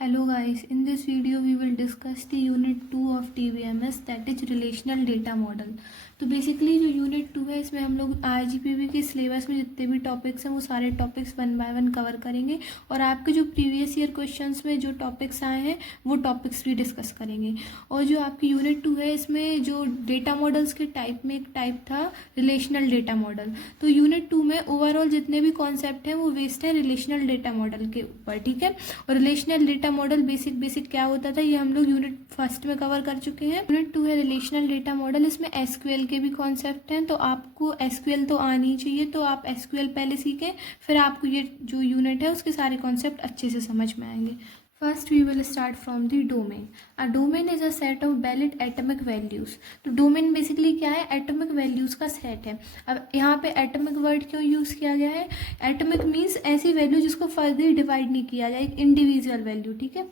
Hello guys, in this video we will discuss the unit 2 of TVMS, that is relational data model। तो basically जो unit 2 है इसमें हम लोग IGPB के सिलेबस में जितने भी टॉपिक्स हैं वो सारे topics one by one cover करेंगे और आपके जो प्रीवियस ईयर क्वेश्चंस में जो टॉपिक्स आए हैं वो टॉपिक्स भी डिस्कस करेंगे। और जो आपकी यूनिट 2 है इसमें जो डेटा मॉडल्स के टाइप में एक टाइप था रिलेशनल डेटा मॉडल। तो यूनिट 2 में ओवरऑल जितने भी कॉन्सेप्ट हैं वो बेस्ड है रिलेशनल डेटा मॉडल के ऊपर, ठीक है। और रिलेशनल डेटा मॉडल बेसिक क्या होता था ये हम लोग यूनिट फर्स्ट में कवर कर चुके हैं। यूनिट 2 है रिलेशनल डेटा मॉडल, इसमें एसक्यूएल के भी कॉन्सेप्ट हैं, तो आपको एसक्यूएल तो आनी चाहिए, तो आप एसक्यूएल पहले सीखें, फिर आपको ये जो यूनिट है उसके सारे कॉन्सेप्ट अच्छे से समझ में आएंगे। First we will start from the domain. A domain is a set of valid atomic values. तो डोमेन बेसिकली क्या है? एटॉमिक वैल्यूज़ का सेट है। अब यहाँ पे एटॉमिक वर्ड क्यों यूज़ किया गया है? एटॉमिक मीन्स ऐसी वैल्यू जिसको फर्दर डिवाइड नहीं किया जाए, एक इंडिविजुअल वैल्यू, ठीक है।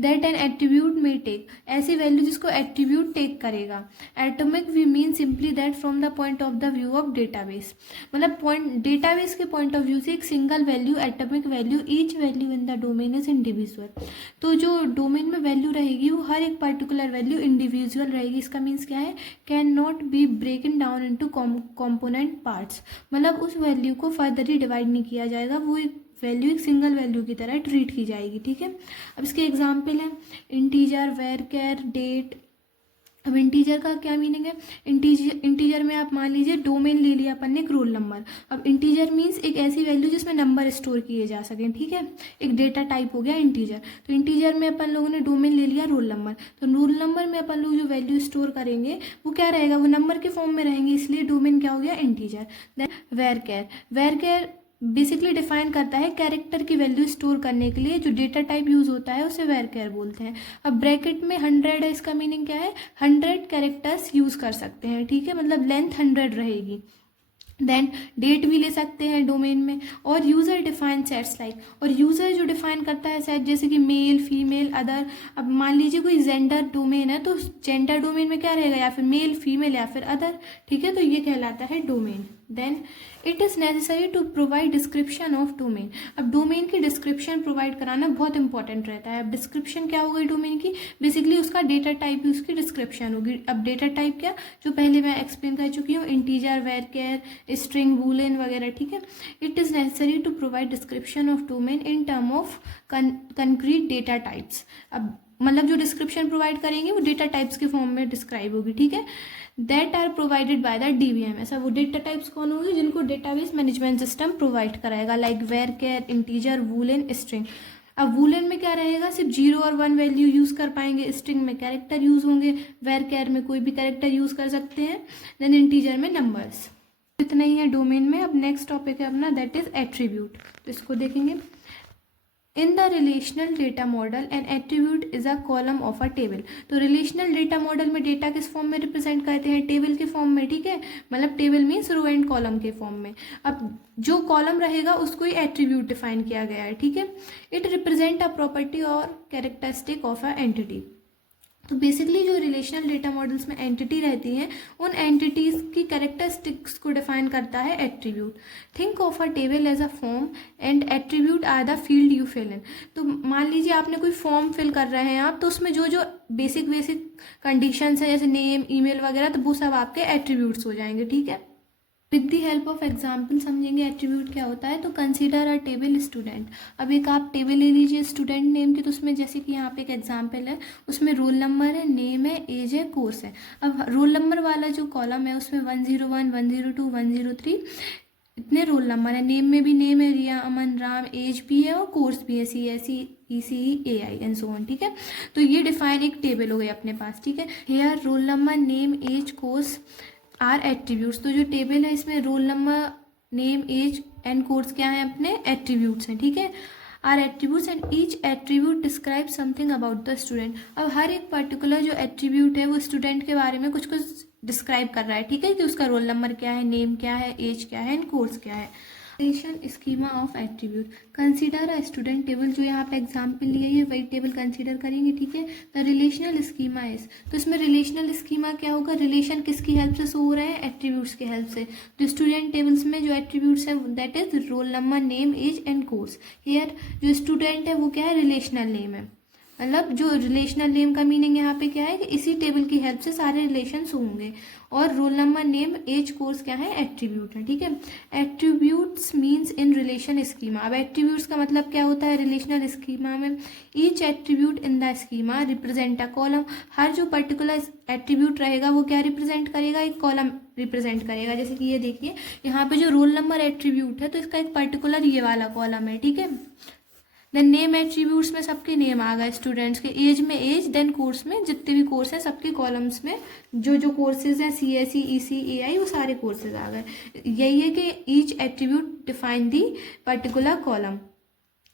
दैट एन एट्रीब्यूट में टेक, ऐसी वैल्यू जिसको एट्रीब्यूट टेक करेगा। Atomic we mean simply that from the point of the view of database, मतलब पॉइंट डेटाबेस के पॉइंट ऑफ व्यू से एक single value atomic value, each value in the domain is individual. तो जो domain में value रहेगी वो हर एक पर्टिकुलर वैल्यू इंडिविजुअल रहेगी। इसका मीन्स क्या है? Can not B ब्रेकन down into component parts, मतलब उस वैल्यू को फर्दरली डिवाइड नहीं किया जाएगा, वो एक वैल्यू एक सिंगल वैल्यू की तरह ट्रीट की जाएगी, ठीक है। अब इसके एग्जाम्पल हैं इंटीजर, वेरकेर, डेट। अब इंटीजर का क्या मीनिंग है? इंटीजर में आप मान लीजिए डोमेन ले लिया अपन ने एक रोल नंबर। अब इंटीजर मीन्स एक ऐसी वैल्यू जिसमें नंबर स्टोर किए जा सकें, ठीक है। एक डेटा टाइप हो गया इंटीजर। तो इंटीजर में अपन लोगों ने डोमेन ले लिया रोल नंबर, तो रोल नंबर में अपन लोग जो वैल्यू स्टोर करेंगे वो क्या रहेगा? वो नंबर के फॉर्म में रहेंगे, इसलिए डोमेन क्या हो गया? इंटीजर। देन वेरकेर बेसिकली डिफाइन करता है कैरेक्टर की वैल्यू स्टोर करने के लिए जो डेटा टाइप यूज होता है उसे वेरकेर बोलते हैं। अब ब्रैकेट में 100 है, इसका मीनिंग क्या है? 100 कैरेक्टर्स यूज कर सकते हैं, ठीक है, मतलब लेंथ 100 रहेगी। देन डेट भी ले सकते हैं डोमेन में। और यूज़र डिफाइन सेट्स लाइक, और यूज़र जो डिफाइन करता है सेट जैसे कि मेल, फीमेल, अदर। अब मान लीजिए कोई जेंडर डोमेन है तो जेंडर डोमेन में क्या रहेगा? या फिर मेल, फीमेल या फिर अदर, ठीक है। तो ये कहलाता है domain. Then it is necessary to provide description of domain. अब डोमेन की डिस्क्रिप्शन प्रोवाइड कराना बहुत इंपॉर्टेंट रहता है। अब डिस्क्रिप्शन क्या होगी डोमेन की? बेसिकली उसका डेटा टाइप ही उसकी डिस्क्रिप्शन होगी। अब डेटा टाइप क्या, जो पहले मैं एक्सप्लेन कर चुकी हूँ, इंटीजर, वेरकेर, स्ट्रिंग, बूलियन वगैरह, ठीक है। It is necessary to provide description of domain in term of concrete data types. अब मतलब जो डिस्क्रिप्शन प्रोवाइड करेंगे वो डेटा टाइप्स के फॉर्म में डिस्क्राइब होगी, ठीक है। That are provided by the DBMS। वो डेटा टाइप्स कौन होंगे? जिनको डेटाबेस मैनेजमेंट सिस्टम प्रोवाइड कराएगा, like varchar, integer, boolean, string. अब बूलियन में क्या रहेगा? सिर्फ 0 और 1 वैल्यू यूज कर पाएंगे, स्ट्रिंग में कैरेक्टर यूज होंगे, वेरकेर में कोई भी कैरेक्टर यूज कर सकते हैं, देन इंटीजर में नंबर्स। इतना ही है डोमेन में। अब नेक्स्ट टॉपिक है अपना, दैट इज एट्रीब्यूट। तो इसको देखेंगे। In the relational data model an attribute is a column of a table. तो रिलेशनल डेटा मॉडल में डेटा किस फॉर्म में रिप्रेजेंट करते हैं? टेबल के फॉर्म में, ठीक है। मतलब table means row and column के फॉर्म में। अब जो कॉलम रहेगा उसको ही एट्रीब्यूट डिफाइन किया गया है, ठीक है। इट रिप्रेजेंट अ प्रॉपर्टी और कैरेक्टरिस्टिक ऑफ अ एंटिटी। तो बेसिकली जो रिलेशनल डेटा मॉडल्स में एंटिटी रहती हैं उन एंटिटीज़ की कैरेक्टरिस्टिक्स को डिफाइन करता है attribute. Think of a table as a form and attribute are the field you fill in. तो मान लीजिए आपने कोई फॉर्म फिल कर रहे हैं आप, तो उसमें जो जो बेसिक कंडीशंस है जैसे नेम, ईमेल वगैरह, तो वो सब आपके एट्रीब्यूट्स हो जाएंगे, ठीक है। With the help of example समझेंगे एट्रीब्यूट क्या होता है। तो कंसीडर अ टेबल स्टूडेंट। अब एक आप टेबल ले लीजिए स्टूडेंट नेम की, तो उसमें जैसे कि यहाँ पे एक एग्जाम्पल है, उसमें रोल नंबर है, नेम है, एज है, कोर्स है। अब रोल नंबर वाला जो कॉलम है उसमें 101, 102, 103 इतने रोल नंबर है। नेम में भी नेम है, रिया, अमन, राम, एज भी है और कोर्स भी है, CSE, ECE, AI and so on, ठीक है। तो ये डिफाइन एक टेबल हो गई अपने पास, ठीक है। Here roll number, name, age, course are attributes. तो जो टेबल है इसमें roll number, name, age and course क्या है? अपने एट्रीब्यूट्स हैं, ठीक है। Are attributes and each attribute describe something about the student. अब हर एक पर्टिकुलर जो एट्रीब्यूट है वो स्टूडेंट के बारे में कुछ कुछ डिस्क्राइब कर रहा है, ठीक है, कि उसका रोल नंबर क्या है, नेम क्या है, एज क्या है एंड कोर्स क्या है। Relation schema of attribute. Consider a student table, जो यहाँ पे एग्जाम्पल लिया है वही टेबल कंसीडर करेंगे, ठीक है। द रिलेशनल स्कीमा इज, तो इसमें रिलेशनल स्कीमा क्या होगा? रिलेशन किसकी हेल्प से शो हो रहे हैं? एट्रीब्यूट्स की हेल्प से। तो स्टूडेंट टेबल्स में जो एट्रीब्यूट्स है that is roll number, name, age and course. Here जो स्टूडेंट है वो क्या है? रिलेशनल नेम है। मतलब जो रिलेशनल नेम का मीनिंग यहाँ पे क्या है कि इसी टेबल की हेल्प से सारे रिलेशंस होंगे। और roll number, name, age, course क्या है, एट्रीब्यूट है, ठीक है। Attributes means in relation schema. अब एट्रीब्यूट्स का मतलब क्या होता है रिलेशनल स्कीमा में, each attribute in the schema represent a column. हर जो पर्टिकुलर एट्रीब्यूट रहेगा वो क्या रिप्रेजेंट करेगा, एक कॉलम रिप्रेजेंट करेगा। जैसे कि ये देखिए यहाँ पे जो रोल नंबर एट्रीब्यूट है तो इसका एक पर्टिकुलर ये वाला कॉलम है, ठीक है। देन नेम एट्रीब्यूट्स में सबके नेम आ गए स्टूडेंट्स के, एज में एज, देन कोर्स में जितने भी कोर्स हैं सबके कॉलम्स में जो जो कोर्सेज हैं CSE, EC, AI वो सारे कोर्सेज आ गए। यही है कि each attribute define the particular column.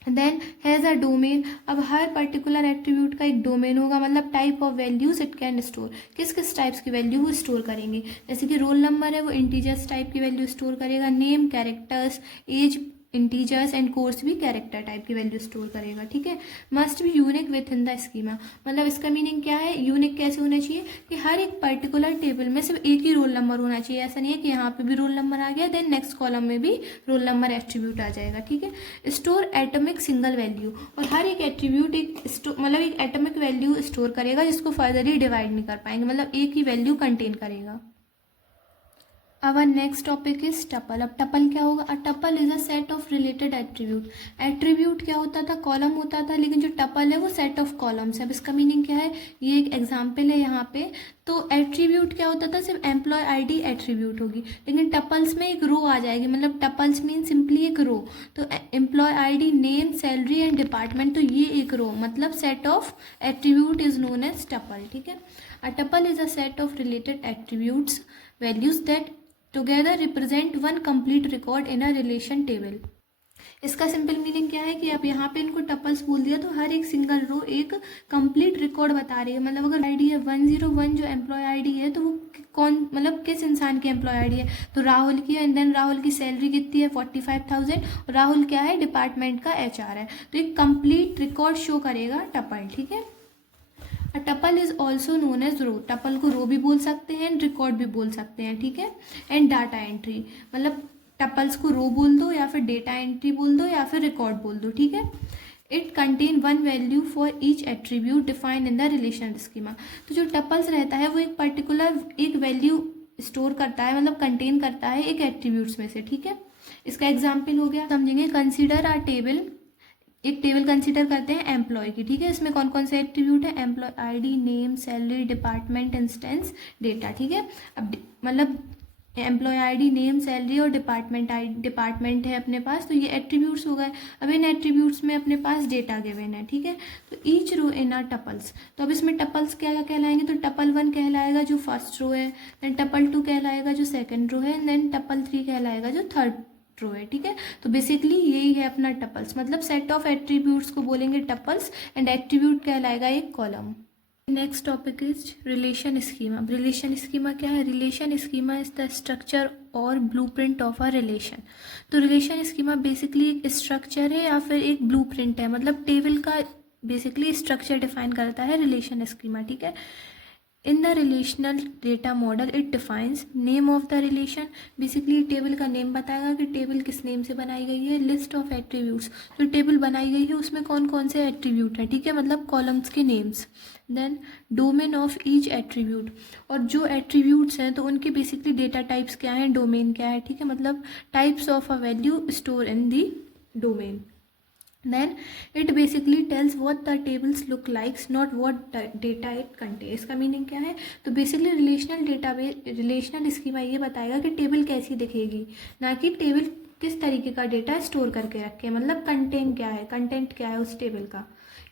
Then has a domain. अब हर पर्टिकुलर एट्रीब्यूट का एक डोमेन होगा, मतलब type of values it can store, किस किस टाइप्स की वैल्यू वो स्टोर करेंगे। जैसे कि रोल नंबर है वो इंटीजर्स टाइप की वैल्यू स्टोर करेगा, name characters, age integers and course भी कैरेक्टर टाइप की वैल्यू स्टोर करेगा, ठीक है। Must be unique within the schema, मतलब इसका मीनिंग क्या है, यूनिक कैसे होना चाहिए कि हर एक पर्टिकुलर टेबल में सिर्फ एक ही रोल नंबर होना चाहिए। ऐसा नहीं है कि यहाँ पे भी रोल नंबर आ गया देन नेक्स्ट कॉलम में भी रोल नंबर एट्रीब्यूट आ जाएगा, ठीक है। स्टोर एटॉमिक सिंगल वैल्यू, और हर एक एट्रीब्यूट एक मतलब एक एटॉमिक वैल्यू स्टोर करेगा जिसको फर्दरली डिवाइड नहीं कर पाएंगे, मतलब एक ही वैल्यू कंटेन करेगा। Our next topic is tuple. अब टपल क्या होगा, a tuple is a set of related attribute. Attribute क्या होता था, कॉलम होता था, लेकिन जो टपल है वो सेट ऑफ कॉलम्स है। अब इसका मीनिंग क्या है, ये एक एग्जाम्पल है यहाँ पे। तो एट्रीब्यूट क्या होता था, सिर्फ एम्प्लॉय ID एट्रीब्यूट होगी, लेकिन टपल्स में एक रो आ जाएगी, मतलब टपल्स मीन सिंपली एक रो। तो employ ID, name, salary and department, तो ये एक रो, मतलब set of attribute is known as tuple, ठीक है। A tuple is a set of related attributes values that together represent one complete record in a relation table. इसका simple meaning क्या है कि अब यहाँ पे इनको टपल्स बोल दिया तो हर एक सिंगल रो एक कंप्लीट रिकॉर्ड बता रही है। मतलब अगर आईडी है 101 जो एम्प्लॉय आईडी है तो वो कौन, मतलब किस इंसान की एम्प्लॉय आईडी है, तो राहुल की है। एंड देन राहुल की सैलरी कितनी है 45,000, और राहुल क्या है, डिपार्टमेंट का HR है। तो एक कंप्लीट रिकॉर्ड शो करेगा टपल, ठीक है। A tuple is also known as row, tuple को रो भी बोल सकते हैं एंड रिकॉर्ड भी बोल सकते हैं, ठीक है। एंड डाटा एंट्री, मतलब टपल्स को रो बोल दो या फिर डेटा एंट्री बोल दो या फिर रिकॉर्ड बोल दो, ठीक है। It contain one value for each attribute defined in the relational schema. तो जो टपल्स रहता है वो एक पर्टिकुलर एक वैल्यू स्टोर करता है, मतलब कंटेन करता है एक एट्रीब्यूट्स में से, ठीक है। इसका एग्जाम्पल हो गया, समझेंगे। कंसिडर आर टेबल, एक टेबल कंसीडर करते हैं एम्प्लॉय की, ठीक है। इसमें कौन कौन से एट्रीब्यूट है, employ ID, name, salary, department, instance, data, ठीक है। अब मतलब एम्प्लॉय ID, नेम, सैलरी और डिपार्टमेंट है अपने पास, तो ये एट्रीब्यूट्स हो गए। अब इन एट्रीब्यूट्स में अपने पास डेटा गिवन है, ठीक है। तो each row in are tuples, तो अब इसमें टपल्स क्या कहलाएंगे, तो टपल 1 कहलाएगा जो फर्स्ट रो है, देन टपल 2 कहलाएगा जो सेकंड रो है, देन टपल 3 कहलाएगा जो थर्ड रो है, ठीक है। तो बेसिकली यही है अपना टपल्स, मतलब सेट ऑफ एट्रीब्यूट्स को बोलेंगे टपल्स एंड एट्रीब्यूट कहलाएगा एक column. Next topic is relation schema. Relation schema क्या है, relation schema is the structure और ब्लूप्रिंट ऑफ अ रिलेशन। तो रिलेशन स्कीमा बेसिकली एक स्ट्रक्चर है या फिर एक ब्लूप्रिंट है, मतलब टेबल का बेसिकली स्ट्रक्चर डिफाइन करता है रिलेशन स्कीमा, ठीक है। इन the relational data model it defines name of the relation, basically table का नेम बताएगा कि टेबल किस नेम से बनाई गई है। लिस्ट ऑफ एट्रीब्यूट्स, जो टेबल बनाई गई है उसमें कौन कौन से एट्रीब्यूट है, ठीक है, मतलब कॉलम्स के names. Then domain of each attribute, और जो एट्रीब्यूट्स हैं तो उनके बेसिकली डेटा टाइप्स क्या हैं, डोमेन क्या है, ठीक है, मतलब types of a value store in the domain. Then it basically tells what the tables look like, not what data it contains। इसका मीनिंग क्या है, तो basically relational database, relational schema ये बताएगा कि टेबल कैसी दिखेगी, ना कि टेबल किस तरीके का डेटा स्टोर करके रखे, मतलब कंटेंट क्या है, कंटेंट क्या है उस टेबल का।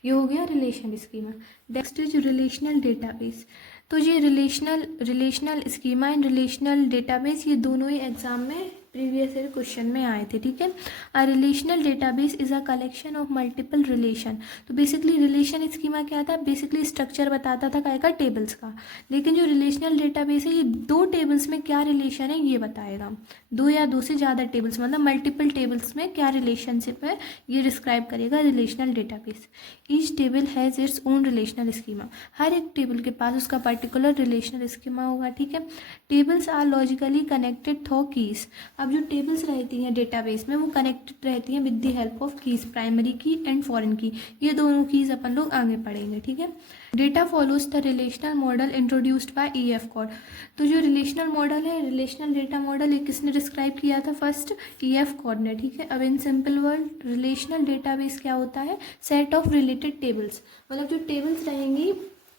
ये हो गया relation schema. Next is relational database. तो ये relational schema and relational database ये दोनों ही एग्जाम में प्रीवियस ईयर क्वेश्चन में आए थे, ठीक है। A relational database is a collection of multiple relation. तो बेसिकली रिलेशन स्कीमा क्या था, बेसिकली स्ट्रक्चर बताता था क्या का, टेबल्स का। लेकिन जो रिलेशनल डेटाबेस है ये दो टेबल्स में क्या रिलेशन है ये बताएगा, दो या दो से ज़्यादा टेबल्स, मतलब मल्टीपल टेबल्स में क्या रिलेशनशिप है ये डिस्क्राइब करेगा relational database. Each table has its own relational schema, हर एक टेबल के पास उसका पर्टिकुलर रिलेशनल स्कीमा होगा, ठीक है। Tables are logically connected through keys. अब जो टेबल्स रहती हैं डेटाबेस में वो कनेक्टेड रहती हैं with the help of keys, primary key and foreign की। ये दोनों कीज अपन लोग आगे पढ़ेंगे, ठीक है। Data follows the relational model introduced by EF Codd. तो जो रिलेशनल मॉडल है, रिलेशनल डेटा मॉडल, ये किसने डिस्क्राइब किया था? फर्स्ट EF कॉड ने, ठीक है। अब in simple word relational database क्या होता है? सेट ऑफ रिलेटेड टेबल्स, मतलब जो टेबल्स रहेंगी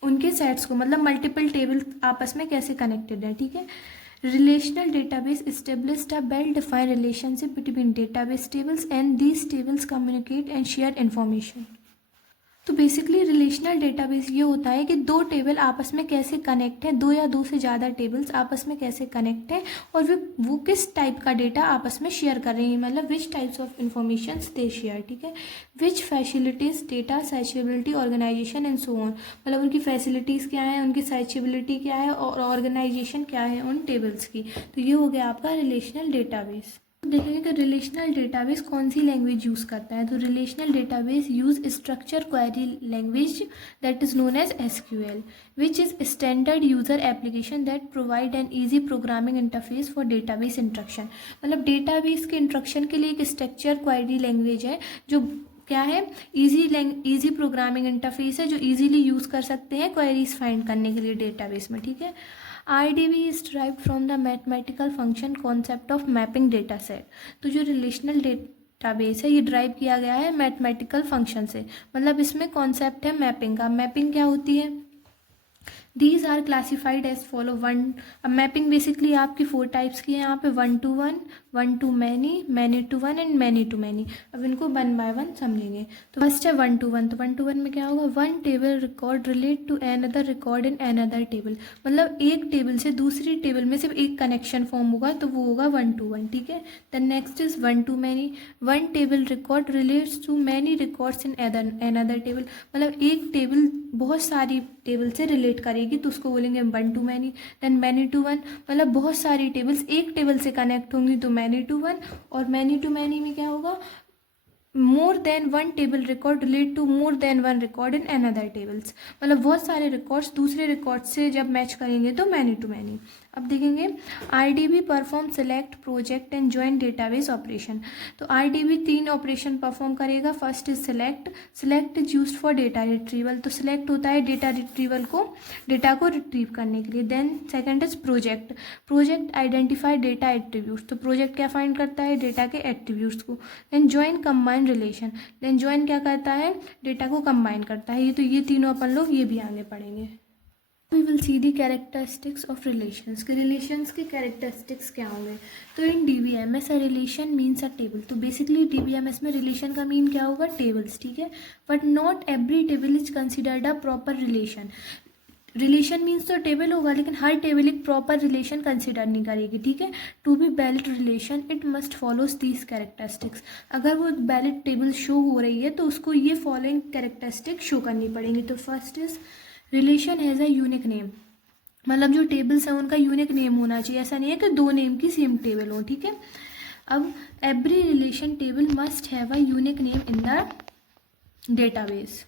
उनके सेट्स को, मतलब मल्टीपल टेबल आपस में कैसे कनेक्टेड है, ठीक है। Relational database established a well-defined relationship between database tables and these tables communicate and share information। तो बेसिकली रिलेशनल डेटाबेस ये होता है कि दो टेबल आपस में कैसे कनेक्ट है, दो या दो से ज़्यादा टेबल्स आपस में कैसे कनेक्ट है और वो किस टाइप का डेटा आपस में शेयर कर रही हैं, मतलब which types of information they share, ठीक है। Which facilities data searchability organization and so on, मतलब उनकी फैसिलिटीज़ क्या है, उनकी सर्चेबिलिटी क्या है और ऑर्गेनाइजेशन क्या है उन टेबल्स की। तो ये हो गया आपका रिलेशनल डेटाबेस। देखेंगे कि रिलेशनल डेटाबेस कौन सी लैंग्वेज यूज़ करता है। तो relational database use structure query language that is known as SQL, which is standard user application that provide an easy programming interface for database instruction. मतलब database के instruction के लिए एक structure query language है जो क्या है, ईजी प्रोग्रामिंग इंटरफेस है जो ईजीली यूज़ कर सकते हैं क्वेरीज फाइंड करने के लिए डेटाबेस में, ठीक है। RDB is derived from the mathematical function concept of mapping data set। तो जो रिलेशनल डेटाबेस है ये ड्राइव किया गया है मैथमेटिकल फंक्शन से, मतलब इसमें कॉन्सेप्ट है मैपिंग का। मैपिंग क्या होती है? These are classified as follow. अब मैपिंग बेसिकली आपकी 4 टाइप्स की है यहाँ पे, 1 to 1, 1 to many, many to 1 and many to many। अब इनको 1 by 1 समझेंगे। तो फर्स्ट है 1 to 1। तो 1 to 1 में क्या होगा? 1 table record relate to another record in another table, मतलब एक टेबल से दूसरी टेबल में सिर्फ एक कनेक्शन फॉर्म होगा तो वो होगा 1 to 1, ठीक है। Then next is 1 to many। 1 table record relates to many records in another table, मतलब एक टेबल बहुत सारी टेबल से रिलेट करेगी तो उसको बोलेंगे 1 to many। Then many to 1, मतलब बहुत सारी टेबल्स एक टेबल से कनेक्ट होंगी तो many to 1। और many to many में क्या होगा? More than 1 table record relate to more than 1 record in another tables, मतलब बहुत सारे रिकॉर्ड्स दूसरे रिकॉर्ड से जब मैच करेंगे तो मैनी टू मैनी। अब देखेंगे RDB perform select, project and join database operation. तो RDB 3 ऑपरेशन परफॉर्म करेगा। First is select. Select is used for data retrieval, तो सेलेक्ट होता है डेटा रिट्रीवल को, डेटा को रिट्रीव करने के लिए। Then second is project. Project identify data attributes, तो प्रोजेक्ट क्या फाइंड करता है? डेटा के एट्रीब्यूट्स को। Then join combine relation. Then join क्या करता है? डेटा को कंबाइन करता है। ये तीनों अपन लोग ये भी आगे पढ़ेंगे। We will see the characteristics of relations। के relations के characteristics क्या होंगे? तो in DBMS a relation means a table। तो basically DBMS में relation का mean क्या होगा? tables, ठीक है। But not every table is considered a proper relation। Relation means तो टेबल होगा लेकिन हर टेबल एक प्रॉपर रिलेशन कंसिडर नहीं करेगी, ठीक है। To be valid relation it must follows these characteristics. अगर वो वैलिड टेबल शो हो रही है तो उसको ये फॉलोइंग कैरेक्टरिस्टिक शो करनी पड़ेंगी। तो first is relation has a unique name, मतलब जो टेबल्स हैं उनका यूनिक नेम होना चाहिए, ऐसा नहीं है कि 2 नेम की सेम टेबल हो, ठीक है। अब every relation table must have a unique name in the database.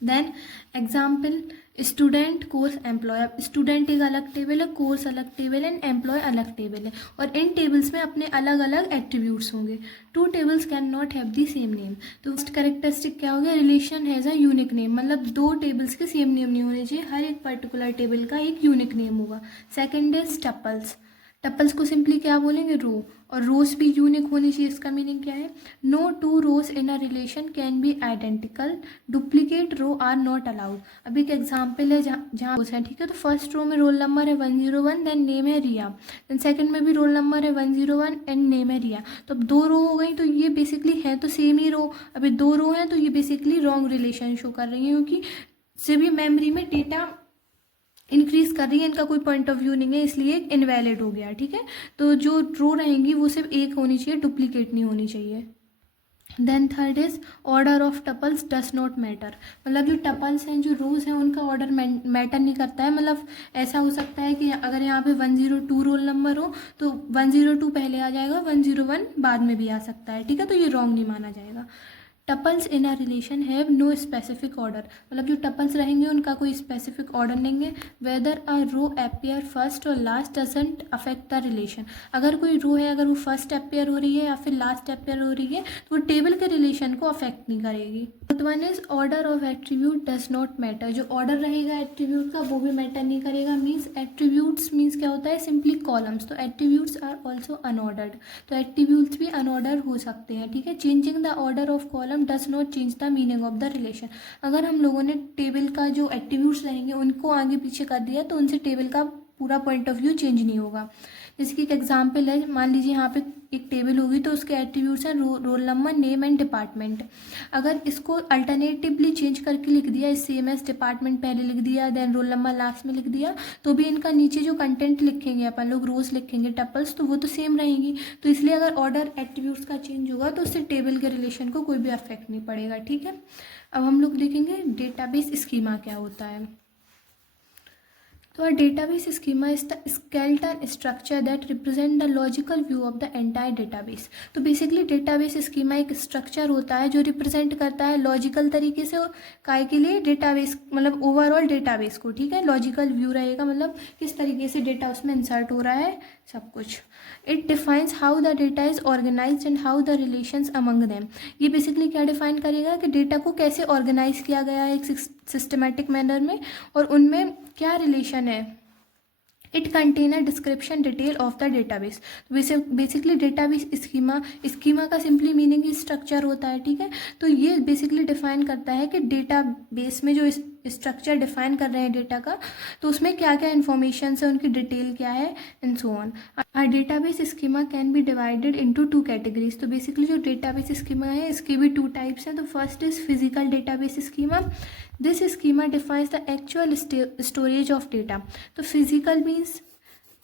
Then example student, course, employ. अब स्टूडेंट एक अलग टेबल है, कोर्स अलग टेबल है, एम्प्लॉय अलग टेबल है और इन टेबल्स में अपने अलग अलग एट्रीब्यूट्स होंगे। 2 tables can not have the same name. तो फर्स्ट कैरेक्टरिस्टिक क्या हो गया? Relation has a unique name, मतलब 2 टेबल्स के सेम नेम नहीं होने चाहिए, हर एक पर्टिकुलर टेबल का एक यूनिक नेम होगा। Second is tuples. टपल्स को सिंपली क्या बोलेंगे? रो, और रोज भी यूनिक होनी चाहिए। इसका मीनिंग क्या है? No 2 rows in a relation can be identical, duplicate row are not allowed. अभी एक एग्जांपल है जहाँ रोज है, ठीक है। तो फर्स्ट रो में रोल नंबर है 101, देन नेम है रिया। देन सेकंड में भी रोल नंबर है 101 एंड नेम है रिया। तो अब 2 रो हो गई, तो ये बेसिकली है तो सेम ही रो। अभी 2 रो हैं तो ये बेसिकली रॉन्ग रिलेशन शो कर रही है क्योंकि सभी मेमोरी में डेटा इंक्रीज कर रही है, इनका कोई पॉइंट ऑफ व्यू नहीं है, इसलिए इनवैलिड हो गया, ठीक है। तो जो रो रहेंगी वो सिर्फ एक होनी चाहिए, डुप्लीकेट नहीं होनी चाहिए। Then third is order of tuples does not matter, मतलब जो टपल्स हैं, जो रोज हैं, उनका ऑर्डर मैटर नहीं करता है। मतलब ऐसा हो सकता है कि अगर यहाँ पे 102 रोल नंबर हो तो 102 पहले आ जाएगा, 101 बाद में भी आ सकता है, ठीक है। तो ये रॉन्ग नहीं माना जाएगा। Tuples in a relation have no specific order, मतलब जो टपल्स रहेंगे उनका कोई स्पेसिफिक ऑर्डर नहीं है. Whether a row appear first or last doesn't affect the relation, अगर कोई रो है, अगर वो फर्स्ट अपेयर हो रही है या फिर लास्ट अपेयर हो रही है तो वो टेबल के रिलेशन को अफेक्ट नहीं करेगी. One is order of attribute does not matter, जो ऑर्डर रहेगा एट्रीब्यूट का वो भी मैटर नहीं करेगा. मीन्स एट्रीब्यूट्स मीन्स क्या होता है, सिंपली कॉलम्स. तो एट्रीब्यूट्स आर ऑल्सो अनऑर्डर्ड, तो एट्रीब्यूट्स भी अनऑर्डर हो सकते हैं. ठीक है. Changing the order of column does not change the meaning of the relation, अगर हम लोगों ने टेबल का जो एट्रीब्यूट्स रहेंगे उनको आगे पीछे कर दिया तो उनसे टेबल का पूरा पॉइंट ऑफ व्यू चेंज नहीं होगा. जैसे कि एक एग्जांपल है, मान लीजिए यहाँ पे एक टेबल होगी तो उसके एट्रीब्यूट्स हैं role number, name and department. अगर इसको अल्टरनेटिवली चेंज करके लिख दिया, सेम एज डिपार्टमेंट पहले लिख दिया, देन रोल नंबर लास्ट में लिख दिया, तो भी इनका नीचे जो कंटेंट लिखेंगे अपन लोग, रोज लिखेंगे, टपल्स, तो वो तो सेम रहेंगी. तो इसलिए अगर ऑर्डर एट्रीब्यूट्स का चेंज होगा तो उससे टेबल के रिलेशन को कोई भी अफेक्ट नहीं पड़ेगा. ठीक है. अब हम लोग देखेंगे डेटाबेस स्कीमा क्या होता है. तो a database schema is the skeleton structure that represent the logical view of the entire database. तो बेसिकली डेटाबेस स्कीमा एक स्ट्रक्चर होता है जो रिप्रेजेंट करता है लॉजिकल तरीके से काय के लिए डेटाबेस, मतलब ओवरऑल डेटाबेस को. ठीक है. लॉजिकल व्यू रहेगा, मतलब किस तरीके से डेटा उसमें इंसर्ट हो रहा है, सब कुछ. It defines how the data is organize and how the relations among them. ये बेसिकली क्या डिफाइन करेगा कि डेटा को कैसे ऑर्गेनाइज किया गया है एक सिस्टमेटिक मैनर में और उनमें क्या रिलेशन है. It contain a description detail of the database. Basically database schema का सिंपली मीनिंग ही स्ट्रक्चर होता है. ठीक है. तो ये बेसिकली डिफाइन करता है कि डेटाबेस में जो स्ट्रक्चर डिफाइन कर रहे हैं डेटा का, तो उसमें क्या क्या इन्फॉर्मेशन है, उनकी डिटेल क्या है, and so on. A database schema can be divided into 2 categories. तो बेसिकली जो डेटाबेस स्कीमा है इसके भी 2 टाइप्स हैं. तो first is physical database schema. This schema defines the actual storage of data. तो फिजिकल मीन्स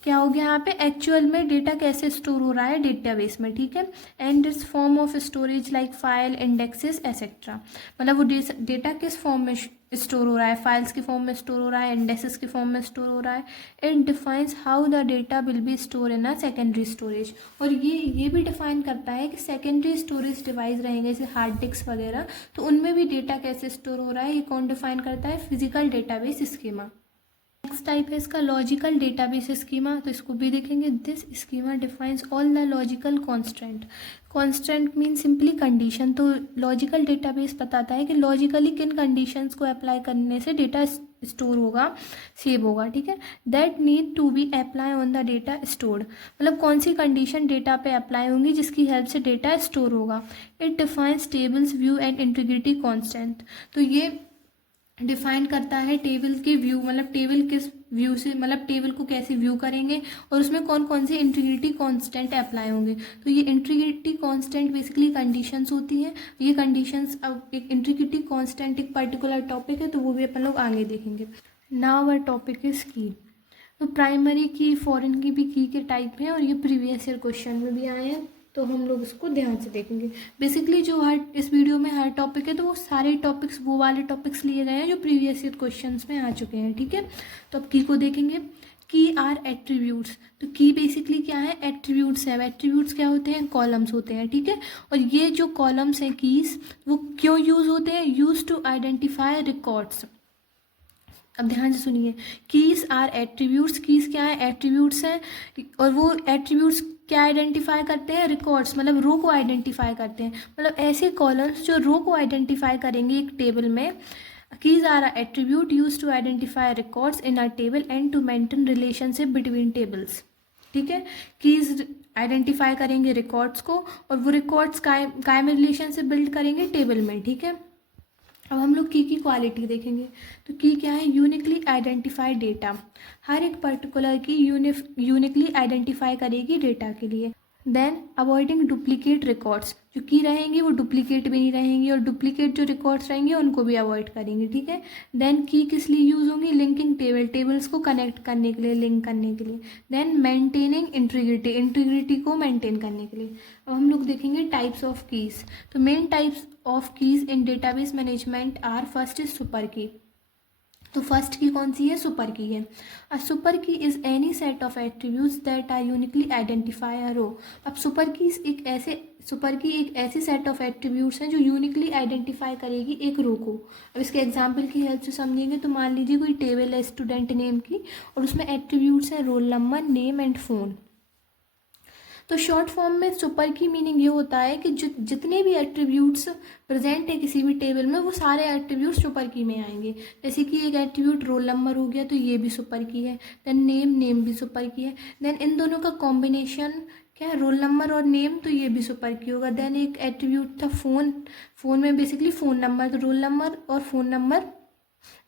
क्या हो गया यहाँ पे, एक्चुअल में डेटा कैसे स्टोर हो रहा है डेटाबेस में. ठीक है. And it's form of storage like file, indexes etcetera, मतलब वो डेटा किस फॉर्म में स्टोर हो रहा है, फाइल्स की फॉर्म में स्टोर हो रहा है, इंडेक्सेस की फॉर्म में स्टोर हो रहा है. It defines how the data will be store in a secondary storage. और ये भी डिफाइन करता है कि सेकेंडरी स्टोरेज डिवाइस रहेंगे जैसे हार्ड डिस्क वगैरह, तो उनमें भी डेटा कैसे स्टोर हो रहा है, ये कौन डिफाइन करता है, physical database schema. Next type है इसका लॉजिकल डेटाबेस स्कीमा. तो इसको भी देखेंगे. This schema defines all the logical constant. Constant mean simply condition. तो लॉजिकल डेटाबेस बताता है कि लॉजिकली किन कंडीशंस को अप्लाई करने से डेटा स्टोर होगा, सेव होगा. ठीक है. That need to be apply on the data stored, मतलब कौन सी कंडीशन डेटा पे अप्लाई होंगी जिसकी हेल्प से डेटा स्टोर होगा. It defines tables view and integrity constant. तो ये डिफाइन करता है टेबल के व्यू, मतलब टेबल किस व्यू से, मतलब टेबल को कैसे व्यू करेंगे और उसमें कौन कौन से इंटीग्रिटी कांस्टेंट अप्लाई होंगे. तो ये इंटीग्रिटी कांस्टेंट बेसिकली कंडीशंस होती हैं. ये कंडीशंस, अब एक इंटीग्रिटी कांस्टेंट एक पर्टिकुलर टॉपिक है तो वो भी अपन लोग आगे देखेंगे. नाउ आवर टॉपिक इज की. तो प्राइमरी की, फॉरेन की भी की के टाइप हैं और ये प्रीवियस ईयर क्वेश्चन में भी आए हैं, तो हम लोग इसको ध्यान से देखेंगे. बेसिकली जो हर इस वीडियो में हर टॉपिक है तो वो सारे टॉपिक्स, वो वाले टॉपिक्स लिए गए हैं जो प्रीवियस ईयर क्वेश्चंस में आ चुके हैं. ठीक है. तो अब की को देखेंगे. की आर एट्रीब्यूट्स. तो की बेसिकली क्या है, एट्रीब्यूट्स है. एट्रीब्यूट्स क्या होते हैं, कॉलम्स होते हैं. ठीक है. और ये जो कॉलम्स हैं कीज, वो क्यों यूज होते हैं, यूज टू आइडेंटिफाई रिकॉर्ड्स. अब ध्यान से सुनिए. Keys are attributes. कीज क्या है, एट्रीब्यूट्स हैं, और वो एट्रीब्यूट्स क्या आइडेंटिफाई करते हैं, रिकॉर्ड्स, मतलब रो को आइडेंटिफाई करते हैं. मतलब ऐसे कॉलम्स जो रो को आइडेंटिफाई करेंगे एक टेबल में. Keys are attribute use to identify records in a table and to maintain relationship between tables. ठीक है. कीज आइडेंटिफाई करेंगे रिकॉर्ड्स को और वो रिकॉर्ड्स काय में रिलेशनशिप बिल्ड करेंगे, टेबल में. ठीक है. अब हम लोग की क्वालिटी देखेंगे. तो की क्या है, यूनिकली आइडेंटिफाइड डेटा. हर एक पर्टिकुलर की यूनिकली आइडेंटिफाई करेगी डेटा के लिए. Then avoiding duplicate records. जो की रहेंगी वो डुप्लीकेट भी नहीं रहेंगी और डुप्लीकेट जो रिकॉर्ड्स रहेंगे उनको भी अवॉइड करेंगे. ठीक है. देन की किस लिए यूज होंगी, लिंकिंग टेबल्स को कनेक्ट करने के लिए, लिंक करने के लिए. देन मेंटेनिंग इंटीग्रिटी को मेंटेन करने के लिए. अब हम लोग देखेंगे टाइप्स ऑफ कीज. तो main types of keys in database management are, first is super key. तो फर्स्ट की कौन सी है, सुपर की है। A super key is any set of attributes that are uniquely identify a row. अब super की एक ऐसी सेट ऑफ एट्रीब्यूट्स हैं जो यूनिकली आइडेंटिफाई करेगी एक रो को। अब इसके एग्जांपल की हेल्प से समझेंगे तो मान लीजिए कोई टेबल है स्टूडेंट नेम की और उसमें एट्रीब्यूट्स हैं role number, name and phone. तो शॉर्ट फॉर्म में सुपर की मीनिंग ये होता है कि जितने भी एट्रीब्यूट्स प्रेजेंट है किसी भी टेबल में वो सारे एट्रीब्यूट्स सुपर की में आएंगे। जैसे कि एक एट्रीब्यूट रोल नंबर हो गया तो ये भी सुपर की है, देन नेम भी सुपर की है, देन इन दोनों का कॉम्बिनेशन क्या है, रोल नंबर और नेम, तो ये भी सुपर की होगा। देन एक एट्रीब्यूट था फ़ोन में बेसिकली फ़ोन नंबर, तो रोल नंबर और फ़ोन नंबर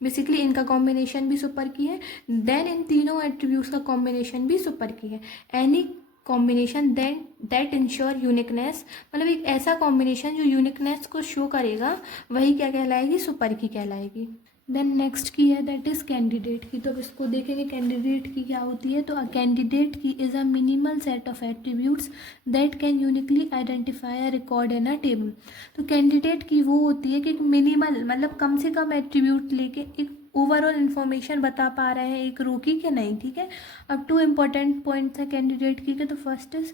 बेसिकली इनका कॉम्बिनेशन भी सुपर की है। देन इन तीनों एट्रीब्यूट्स का कॉम्बिनेशन भी सुपर की है। Any combination then that ensure uniqueness, मतलब एक ऐसा कॉम्बिनेशन जो यूनिकनेस को शो करेगा वही क्या कहलाएगी, सुपर की कहलाएगी। देन नेक्स्ट की है दैट इज़ कैंडिडेट की। तो अब इसको देखेंगे कैंडिडेट की क्या होती है। तो कैंडिडेट की is a minimal set of attributes that can uniquely identify a record in a table. तो कैंडिडेट की वो होती है कि एक मिनिमल मतलब कम से कम एट्रीब्यूट लेके एक ओवरऑल इन्फॉर्मेशन बता पा रहे हैं एक रो की कि नहीं, ठीक है। अब टू इम्पॉर्टेंट पॉइंट्स है कैंडिडेट की के। तो first is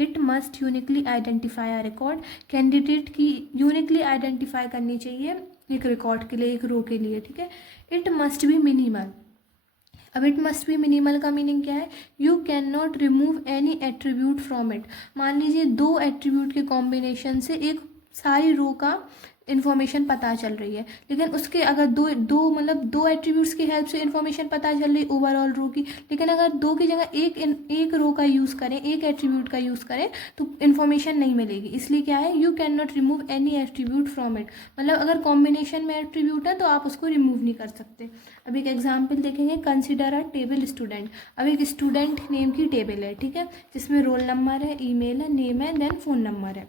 it must uniquely identify a record. Candidate की यूनिकली आइडेंटिफाई करनी चाहिए एक रिकॉर्ड के लिए, एक रो के लिए, ठीक है। It must be minimal. अब इट मस्ट बी मिनिमल का मीनिंग क्या है, you can not remove any attribute from it. मान लीजिए दो एट्रीब्यूट के कॉम्बिनेशन से एक सारी रो का इन्फॉर्मेशन पता चल रही है, लेकिन उसके अगर दो एट्रीब्यूट्स की हेल्प से इन्फॉर्मेशन पता चल रही ओवरऑल रो की, लेकिन अगर दो की जगह एक रो का यूज़ करें, एक एट्रीब्यूट का यूज़ करें तो इन्फॉर्मेशन नहीं मिलेगी। इसलिए क्या है, you can not remove any attribute from it, मतलब अगर कॉम्बिनेशन में एट्रीब्यूट है तो आप उसको रिमूव नहीं कर सकते। अब एक एग्जाम्पल देखेंगे, कंसिडर अ टेबल स्टूडेंट। अब एक स्टूडेंट नेम की टेबल है, ठीक है, जिसमें रोल नंबर है, ईमेल है, नेम है, देन फ़ोन नंबर है,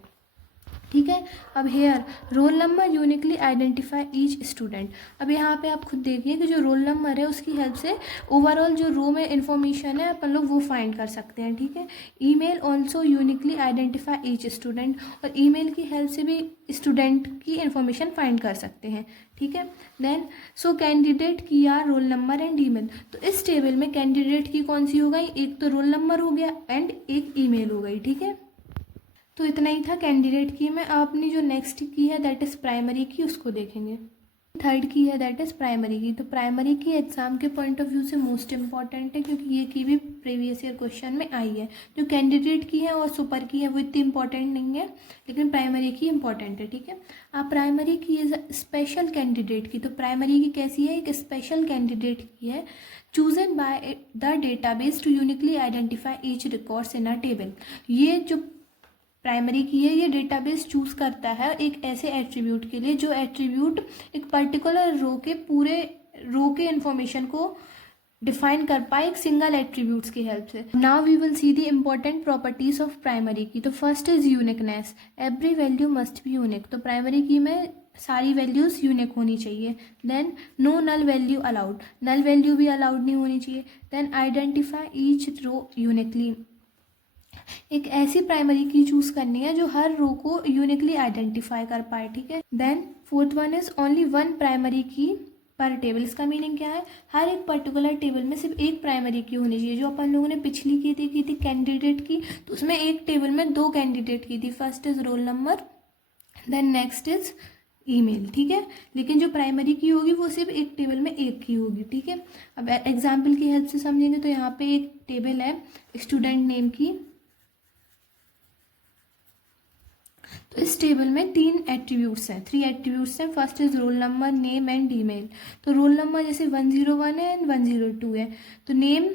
ठीक है। अब here roll number uniquely identify each student. अब यहाँ पे आप खुद देखिए कि जो रोल नंबर है उसकी हेल्प से ओवरऑल जो रो में इन्फॉर्मेशन है अपन लोग वो फाइंड कर सकते हैं, ठीक है। Email also uniquely identify each student, और ईमेल की हेल्प से भी स्टूडेंट की इन्फॉर्मेशन फाइंड कर सकते हैं, ठीक है। Then so candidate key are roll number and email. तो इस टेबल में कैंडिडेट की कौन सी हो गई, एक तो रोल नंबर हो गया एंड एक ईमेल हो गई, ठीक है। तो इतना ही था कैंडिडेट की में। अब अपनी जो नेक्स्ट की है दैट इज़ प्राइमरी की, उसको देखेंगे। थर्ड की है दैट इज़ प्राइमरी की। तो प्राइमरी की एग्जाम के पॉइंट ऑफ व्यू से मोस्ट इंपॉर्टेंट है क्योंकि ये की भी प्रीवियस ईयर क्वेश्चन में आई है। जो कैंडिडेट की है और सुपर की है वो इतनी इंपॉर्टेंट नहीं है, लेकिन प्राइमरी की इंपॉर्टेंट है, ठीक है। आप प्राइमरी की इज स्पेशल कैंडिडेट की। तो प्राइमरी की कैसी है, एक स्पेशल कैंडिडेट की है, chosen by the database to uniquely identify each records in a table. ये जो प्राइमरी की है ये डेटाबेस चूज करता है एक ऐसे एट्रीब्यूट के लिए जो एट्रीब्यूट एक पर्टिकुलर पूरे रो के इन्फॉर्मेशन को डिफाइन कर पाए एक सिंगल एट्रीब्यूट्स की हेल्प से। Now we will see the important properties of primary key. तो first is uniqueness, every value must be unique. तो प्राइमरी की में सारी वैल्यूज यूनिक होनी चाहिए। Then no null value allowed, null value भी allowed नहीं होनी चाहिए। Then identify each row uniquely, एक ऐसी प्राइमरी की चूज करनी है जो हर रो को यूनिकली आइडेंटिफाई कर पाए, ठीक है। Then fourth one is only one primary key per table. इसका मीनिंग क्या है, हर एक पर्टिकुलर टेबल में सिर्फ एक प्राइमरी की होनी चाहिए। जो अपन लोगों ने पिछली की थी कैंडिडेट की, तो उसमें एक टेबल में दो कैंडिडेट की थी, first is roll number then next is email, ठीक है। लेकिन जो प्राइमरी की होगी वो सिर्फ एक टेबल में एक की होगी, ठीक है। अब एग्जाम्पल की हेल्प से समझेंगे तो यहाँ पे एक टेबल है स्टूडेंट नेम की। तो इस टेबल में थ्री एट्रीब्यूट्स हैं। First is roll number, name and email. तो रोल नंबर जैसे 101 है एंड 102 है, तो नेम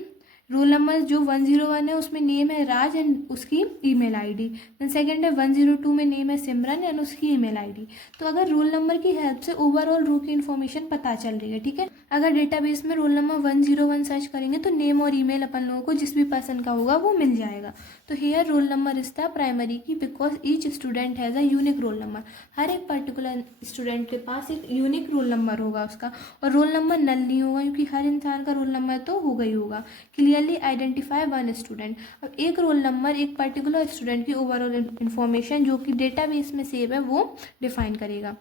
रोल नंबर जो 101 है उसमें नेम है राज एंड उसकी ईमेल आईडी। देन सेकंड है 102 में नेम है सिमरन एंड उसकी ईमेल आईडी। तो अगर रोल नंबर की हेल्प से ओवरऑल रो की इन्फॉर्मेशन पता चल रही है, ठीक है। अगर डेटाबेस में रोल नंबर 101 सर्च करेंगे तो नेम और ईमेल अपन लोगों को जिस भी पर्सन का होगा वो मिल जाएगा। तो here roll number is the primary key because each student has a unique roll number. हर एक पर्टिकुलर स्टूडेंट के पास एक यूनिक रोल नंबर होगा उसका, और रोल नंबर नल नहीं होगा क्योंकि हर इंसान का रोल नंबर तो होगा ही होगा। Clearly identify one student. अब एक रोल नंबर एक पर्टिकुलर स्टूडेंट की ओवरऑल इन्फॉर्मेशन जो कि डेटाबेस में सेव है वो डिफाइन करेगा।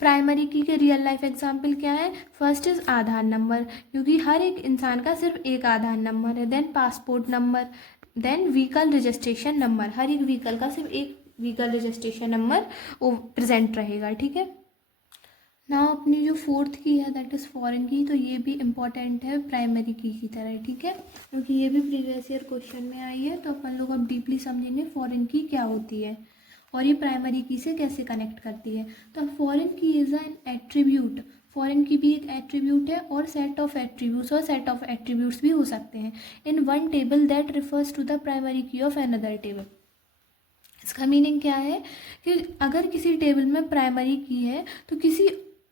प्राइमरी की के रियल लाइफ एग्जाम्पल क्या है? फर्स्ट इज आधार नंबर, क्योंकि हर एक इंसान का सिर्फ एक आधार नंबर है। Then passport number, then vehicle registration number, हर एक व्हीकल का सिर्फ एक व्हीकल रजिस्ट्रेशन नंबर वो प्रेजेंट रहेगा, ठीक है। ना अपनी जो फोर्थ की है दैट इज़ फॉरेन की, तो ये भी इम्पॉर्टेंट है प्राइमरी की तरह, ठीक है, क्योंकि ये भी प्रीवियस ईयर क्वेश्चन में आई है। तो अपन लोग अब डीपली समझेंगे फॉरेन की क्या होती है और ये प्राइमरी की से कैसे कनेक्ट करती है। तो फॉरेन की इज़ एन एट्रीब्यूट, फॉरेन की भी एक एट्रीब्यूट है और सेट ऑफ एट्रीब्यूट्स और सेट ऑफ एट्रीब्यूट्स भी हो सकते हैं in one table that refers to the primary key of another table. इसका मीनिंग क्या है कि अगर किसी टेबल में प्राइमरी की है तो किसी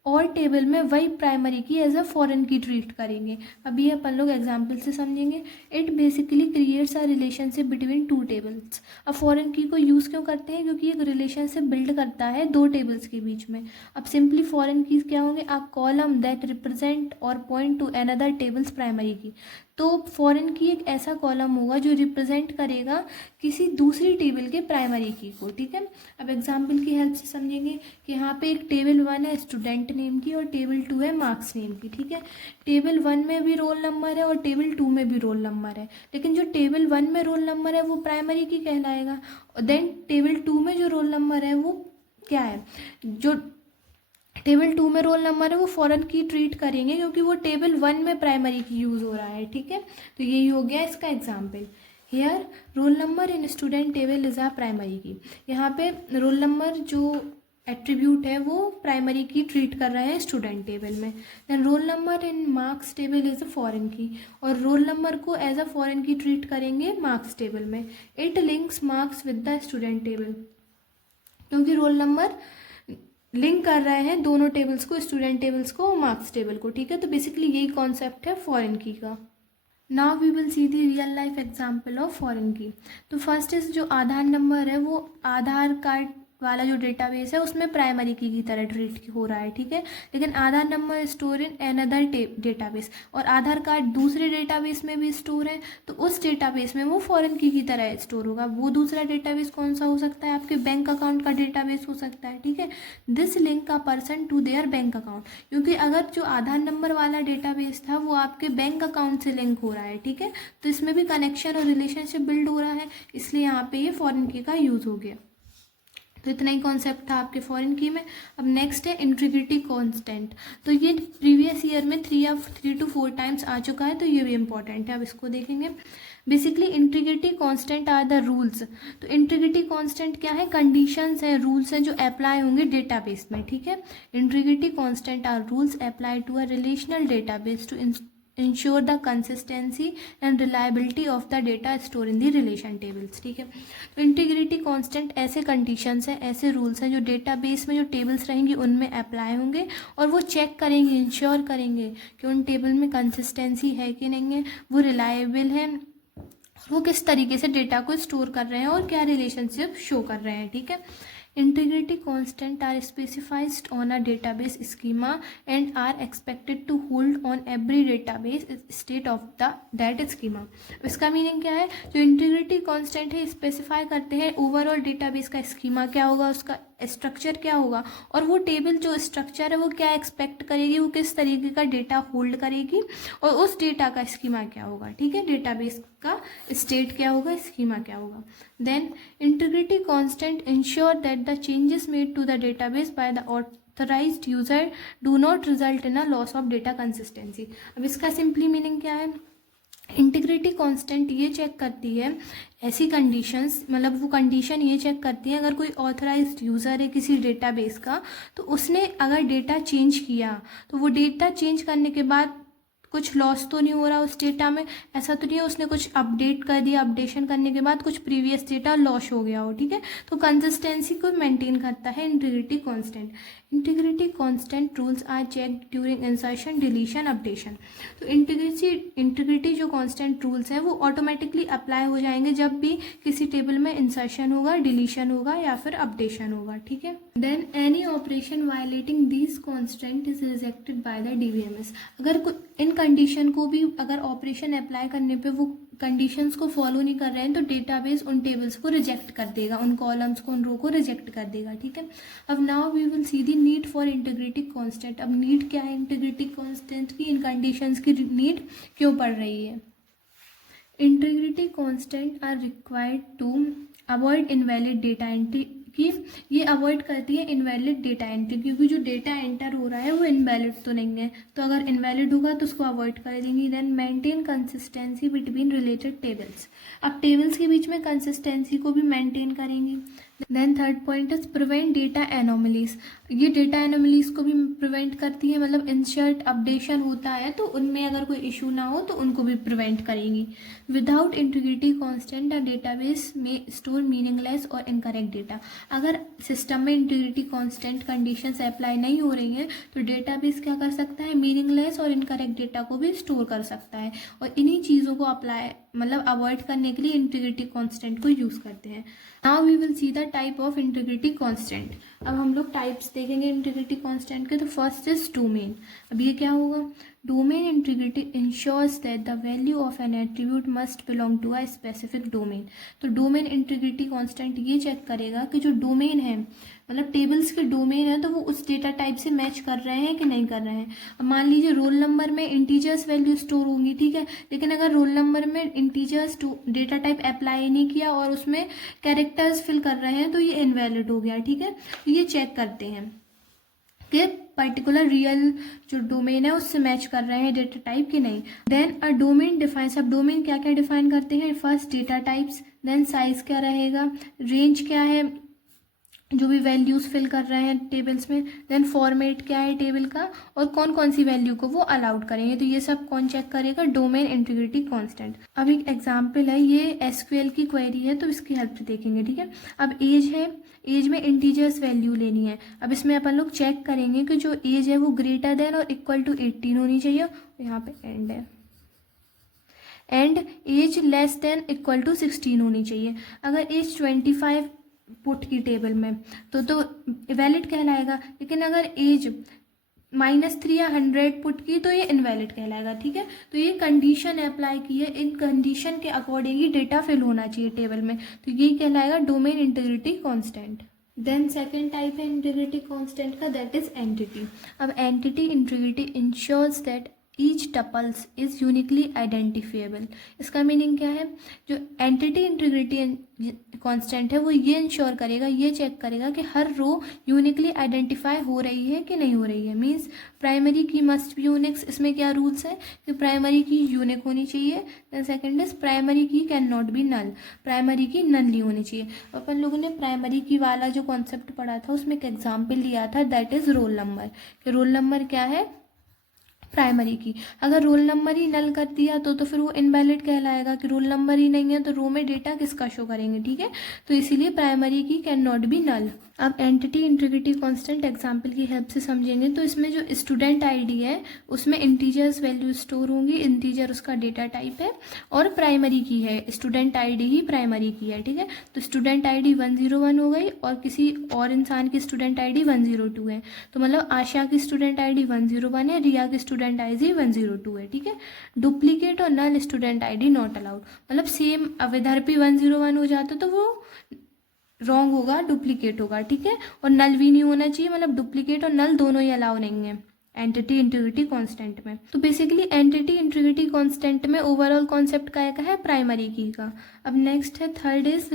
और टेबल में वही प्राइमरी की as a foreign key treat करेंगे। अभी अपन लोग एग्जाम्पल से समझेंगे। It basically creates a relationship between two tables. अब फॉरेन की को यूज़ क्यों करते हैं? क्योंकि एक रिलेशनशिप बिल्ड करता है दो टेबल्स के बीच में। अब सिंपली फॉरेन कीज क्या होंगे? अ कॉलम दैट रिप्रेजेंट और point two another tables primary key. तो फॉरेन की एक ऐसा कॉलम होगा जो रिप्रेजेंट करेगा किसी दूसरी टेबल के प्राइमरी की को, ठीक है। अब एग्जाम्पल की हेल्प से समझेंगे कि यहाँ पे एक टेबल 1 है स्टूडेंट नेम की और टेबल 2 है मार्क्स नेम की, ठीक है। टेबल 1 में भी रोल नंबर है और टेबल 2 में भी रोल नंबर है, लेकिन जो टेबल 1 में रोल नंबर है वो प्राइमरी की कहलाएगा। और देन टेबल 2 में जो रोल नंबर है वो क्या है? जो टेबल 2 में रोल नंबर है वो फॉरेन की ट्रीट करेंगे क्योंकि वो टेबल 1 में प्राइमरी की यूज़ हो रहा है, ठीक है। तो यही हो गया इसका example. Here roll number in student table is a primary key. यहाँ पे रोल नंबर जो एट्रीब्यूट है वो प्राइमरी की ट्रीट कर रहे हैं स्टूडेंट टेबल में। Then roll number in marks table is a foreign key, और रोल नंबर को as a foreign key treat करेंगे मार्क्स टेबल में। It links marks with the student table, क्योंकि रोल नंबर लिंक कर रहे हैं दोनों टेबल्स को, स्टूडेंट टेबल्स को और मार्क्स टेबल को, ठीक है। तो बेसिकली यही कॉन्सेप्ट है फॉरेन की का। Now we will see the real life example of foreign key. तो फर्स्ट इज जो आधार नंबर है वो आधार कार्ड वाला जो डेटाबेस है उसमें प्राइमरी की तरह ट्रीट हो रहा है, ठीक है। लेकिन Aadhaar number store in another database, और आधार कार्ड दूसरे डेटाबेस में भी स्टोर है, तो उस डेटाबेस में वो फॉरेन की तरह स्टोर होगा। वो दूसरा डेटाबेस कौन सा हो सकता है? आपके बैंक अकाउंट का डेटाबेस हो सकता है, ठीक है। This link a person to their bank account, क्योंकि अगर जो आधार नंबर वाला डेटाबेस था वो आपके बैंक अकाउंट से लिंक हो रहा है, ठीक है। तो इसमें भी कनेक्शन और रिलेशनशिप बिल्ड हो रहा है, इसलिए यहाँ पे ये फॉरेन की का यूज़ हो गया। तो इतना ही कॉन्सेप्ट था आपके फॉरेन की में। अब नेक्स्ट है इंटीग्रिटी कांस्टेंट। तो ये प्रीवियस ईयर में 3 to 4 टाइम्स आ चुका है, तो ये भी इंपॉर्टेंट है। अब इसको देखेंगे। Basically integrity constant are the rules. तो इंटीग्रिटी कांस्टेंट क्या है? कंडीशंस है, रूल्स हैं जो अप्लाई होंगे डेटाबेस में, ठीक है। Integrity constant are rules apply to a relational database to ensure the consistency and reliability of the data stored in the relation tables, ठीक है। तो इंटीग्रिटी कांस्टेंट ऐसे कंडीशंस हैं, ऐसे रूल्स हैं जो डेटाबेस में जो टेबल्स रहेंगी उनमें अप्लाई होंगे, और वो चेक करेंगे, इंश्योर करेंगे कि उन टेबल में कंसिस्टेंसी है कि नहीं है, वो रिलायबल है, वो किस तरीके से डेटा को स्टोर कर रहे हैं और क्या रिलेशनशिप शो कर रहे हैं, ठीक है। Integrity constant are specified on a database schema and are expected to hold on every database state of that schema। इसका मीनिंग क्या है? जो इंटीग्रिटी कांस्टेंट है स्पेसिफाई करते हैं ओवरऑल डेटाबेस का स्कीमा क्या होगा, उसका स्ट्रक्चर क्या होगा, और वो टेबल जो स्ट्रक्चर है वो क्या एक्सपेक्ट करेगी, वो किस तरीके का डेटा होल्ड करेगी, और उस डेटा का स्कीमा क्या होगा, ठीक है। डेटाबेस का स्टेट क्या होगा, स्कीमा क्या होगा। Then integrity constant ensure that the changes made to the database by the authorized user do not result in a loss of data consistency. अब इसका सिंपली मीनिंग क्या है? इंटीग्रिटी कांस्टेंट ये चेक करती है ऐसी कंडीशंस, मतलब वो कंडीशन ये चेक करती है अगर कोई ऑथराइज्ड यूज़र है किसी डेटाबेस का, तो उसने अगर डेटा चेंज किया तो वो डेटा चेंज करने के बाद कुछ लॉस तो नहीं हो रहा उस डेटा में, ऐसा तो नहीं है उसने कुछ अपडेट कर दिया, अपडेशन करने के बाद कुछ प्रीवियस डेटा लॉस हो गया हो, ठीक है। तो कंसिस्टेंसी को मेंटेन करता है integrity constant. Integrity constant rules are check during insertion, deletion, updation. तो इंटीग्रिटी जो कांस्टेंट रूल्स हैं वो ऑटोमेटिकली अप्लाई हो जाएंगे जब भी किसी टेबल में इंसर्शन होगा, डिलीशन होगा या फिर अपडेशन होगा, ठीक है। Then any operation violating this constant is rejected by the DBMS. अगर इन कंडीशन को भी अगर ऑपरेशन अप्लाई करने पे वो कंडीशंस को फॉलो नहीं कर रहे हैं तो डेटाबेस उन टेबल्स को रिजेक्ट कर देगा, उन कॉलम्स को, उन रो को रिजेक्ट कर देगा, ठीक है। अब now we will see the need for integrity constant. अब नीड क्या है इंटीग्रिटी कांस्टेंट की, इन कंडीशंस की नीड क्यों पड़ रही है। Integrity constant are required to avoid invalid data entry, कि ये अवॉइड करती है इनवैलिड डेटा एंट्री, क्योंकि जो डेटा एंटर हो रहा है वो इनवैलिड तो नहीं है, तो अगर इनवैलिड होगा तो उसको अवॉइड कर देंगी। Then maintain consistency between related tables, अब टेबल्स के बीच में कंसिस्टेंसी को भी मेंटेन करेंगी। Then third point is prevent data anomalies, ये डेटा एनोमलीज को भी प्रिवेंट करती है, मतलब इंसर्ट अपडेशन होता है तो उनमें अगर कोई इशू ना हो तो उनको भी प्रिवेंट करेंगी। Without integrity constant a database में स्टोर मीनिंगलेस और इनकरेक्ट डेटा, अगर सिस्टम में इंटीग्रिटी कांस्टेंट कंडीशंस अप्लाई नहीं हो रही हैं तो डेटाबेस क्या कर सकता है, मीनिंगलेस और इनकरेक्ट डेटा को भी स्टोर कर सकता है, और इन्हीं चीज़ों को अप्लाई मतलब अवॉइड करने के लिए इंटीग्रिटी कांस्टेंट को यूज़ करते हैं। Now we will see the type of integrity constant. अब हम लोग टाइप्स देखेंगे इंटीग्रिटी कांस्टेंट के, तो फर्स्ट इज डोमेन। अब ये क्या होगा, domain integrity ensures that the value of an attribute must belong to a specific domain. तो डोमेन इंटीग्रिटी कांस्टेंट ये चेक करेगा कि जो डोमेन है, मतलब टेबल्स के डोमेन है, तो वो उस डेटा टाइप से मैच कर रहे हैं कि नहीं कर रहे हैं। अब मान लीजिए रोल नंबर में इंटीजर्स वैल्यू स्टोर होंगी, ठीक है, लेकिन अगर रोल नंबर में इंटीजर्स डेटा टाइप अप्लाई नहीं किया और उसमें कैरेक्टर्स फिल कर रहे हैं तो ये इनवैलिड हो गया, ठीक है। ये चेक करते हैं कि पर्टिकुलर रियल जो डोमेन है उससे मैच कर रहे हैं डेटा टाइप की नहीं। देन अ डोमेन डिफाइंस, अब डोमेन क्या क्या डिफाइन करते हैं, first data types, then size क्या रहेगा, रेंज क्या है जो भी वैल्यूज फिल कर रहे हैं टेबल्स में, देन फॉर्मेट क्या है टेबल का, और कौन कौन सी वैल्यू को वो अलाउड करेंगे, तो ये सब कौन चेक करेगा, डोमेन इंटीग्रिटी कांस्टेंट। अब एक एग्जांपल है, ये एसक्यूएल की क्वेरी है तो इसकी हेल्प से देखेंगे, ठीक है। अब एज है, एज में इंटीजर्स वैल्यू लेनी है। अब इसमें अपन लोग चेक करेंगे कि जो एज है वो ग्रेटर देन और इक्वल टू 18 होनी चाहिए, यहाँ पे एंड है, and age less than equal to 16 होनी चाहिए। अगर एज 25 पुट की टेबल में तो वैलिड कहलाएगा, लेकिन अगर एज -3 या 100 पुट की तो ये इनवैलिड कहलाएगा, ठीक है। तो ये कंडीशन अप्लाई की है, इन कंडीशन के अकॉर्डिंग ही डेटा फिल होना चाहिए टेबल में, तो ये कहलाएगा domain integrity constant. Then second type है इंटीग्रिटी कांस्टेंट का, दैट इज एंटिटी। अब entity integrity ensures that each tuples is uniquely identifiable. इसका मीनिंग क्या है, जो एंटिटी इंटीग्रिटी कांस्टेंट है वो ये इंश्योर करेगा, ये चेक करेगा कि हर रो यूनिकली आइडेंटिफाई हो रही है कि नहीं हो रही है। मीन्स प्राइमरी की मस्ट बी यूनिक्स, इसमें क्या रूल्स है कि प्राइमरी की यूनिक होनी चाहिए। Then second is primary key can not be null, primary key null होनी चाहिए। अपन लोगों ने प्राइमरी की वाला जो कॉन्सेप्ट पढ़ा था उसमें एक एग्जाम्पल लिया था, दैट इज रोल नंबर, कि रोल नंबर क्या है, प्राइमरी की। अगर रोल नंबर ही नल कर दिया तो फिर वो इनवैलिड कहलाएगा, कि रोल नंबर ही नहीं है तो रो में डेटा किसका शो करेंगे, ठीक है। तो इसीलिए primary key can not be null. अब एंटिटी इंटीग्रिटी कांस्टेंट एग्जांपल की हेल्प से समझेंगे, तो इसमें जो स्टूडेंट आईडी है उसमें इंटीजर्स वैल्यू स्टोर होंगी, इंटीजर उसका डेटा टाइप है, और प्राइमरी की है, स्टूडेंट आईडी ही प्राइमरी की है, ठीक है। तो स्टूडेंट आईडी 101 हो गई और किसी और इंसान की स्टूडेंट आईडी 102 है, तो मतलब आशा की स्टूडेंट आईडी 101 है, रिया की स्टूडेंट आईडी 102 है, ठीक है। डुप्लीकेट और नल स्टूडेंट आईडी नॉट अलाउड, मतलब सेम अब इधर भी 101 हो जाता तो वो रॉन्ग होगा, डुप्लीकेट होगा, ठीक है। और नल भी नहीं होना चाहिए, मतलब डुप्लीकेट और नल दोनों ही अलाउ नहीं है एंटिटी इंटीग्रिटी कांस्टेंट में। तो बेसिकली एंटिटी इंटीग्रिटी कांस्टेंट में ओवरऑल कॉन्सेप्ट का है प्राइमरी की का। अब नेक्स्ट है third is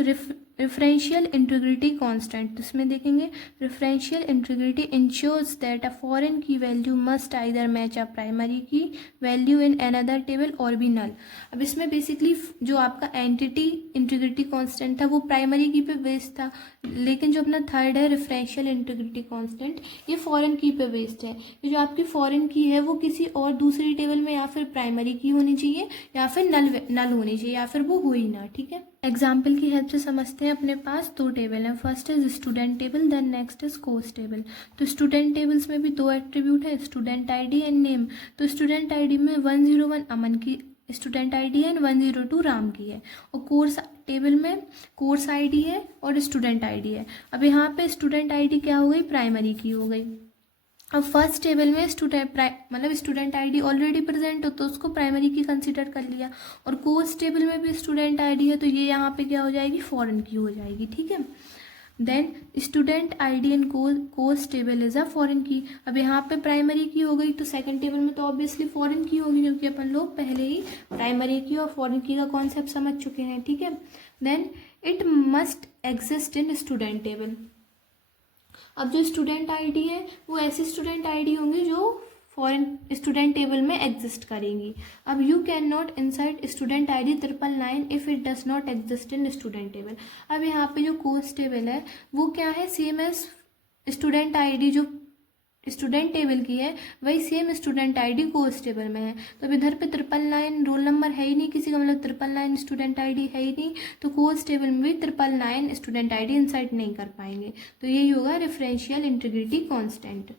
referential integrity constant. इसमें देखेंगे referential integrity ensures that a foreign key value must either match a primary key value in another table or be null. अब इसमें basically जो आपका एंटिटी इंटीग्रिटी कांस्टेंट था वो primary की पे बेस्ड था, लेकिन जो अपना थर्ड है रेफरेंशियल इंटीग्रिटी कांस्टेंट, ये फॉरेन की पे बेस्ड है। ये जो आपकी फॉरेन की है वो किसी और दूसरी टेबल में या फिर प्राइमरी की होनी चाहिए या फिर नल होनी चाहिए, या फिर वो हो ही ना, ठीक है। एग्जाम्पल की हेल्प से समझते हैं, अपने पास दो टेबल हैं, first is student table, then next is course table. तो स्टूडेंट टेबल्स में भी दो एट्रीब्यूट है, स्टूडेंट आईडी एंड नेम। तो स्टूडेंट आईडी में 101 अमन की स्टूडेंट आईडी है एंड 102 राम की है, और कोर्स टेबल में कोर्स आईडी है और स्टूडेंट आईडी है। अब यहाँ पे स्टूडेंट आईडी क्या हो गई, प्राइमरी की हो गई। अब फर्स्ट टेबल में स्टूडेंट आईडी ऑलरेडी प्रेजेंट हो तो उसको प्राइमरी की कंसिडर कर लिया, और कोर्स टेबल में भी स्टूडेंट आईडी है तो ये यहाँ पे क्या हो जाएगी, फॉरेन की हो जाएगी, ठीक है। Then student ID in course table is a foreign key. अब यहाँ पे प्राइमरी की हो गई तो सेकंड टेबल में तो ऑब्वियसली फॉरेन की होगी, क्योंकि अपन लोग पहले ही प्राइमरी की और फॉरेन की का कॉन्सेप्ट समझ चुके हैं, ठीक है। Then it must exist in student table. अब जो स्टूडेंट आईडी है वो ऐसी स्टूडेंट आईडी होंगी जो फॉरेन स्टूडेंट टेबल में एग्जिस्ट करेंगी। अब you can not insert student ID 999 if it does not exist in student table. अब यहाँ पे जो कोर्स टेबल है वो क्या है, सेम एज स्टूडेंट आईडी जो स्टूडेंट टेबल की है वही same student ID course table में है। तो अब इधर पे 999 रोल नंबर है ही नहीं किसी का, मतलब 999 स्टूडेंट आईडी है ही नहीं, तो कोर्स टेबल में भी 999 स्टूडेंट आईडी इंसर्ट नहीं कर पाएंगे। तो यही होगा रेफरेंशियल इंटीग्रिटी कांस्टेंट।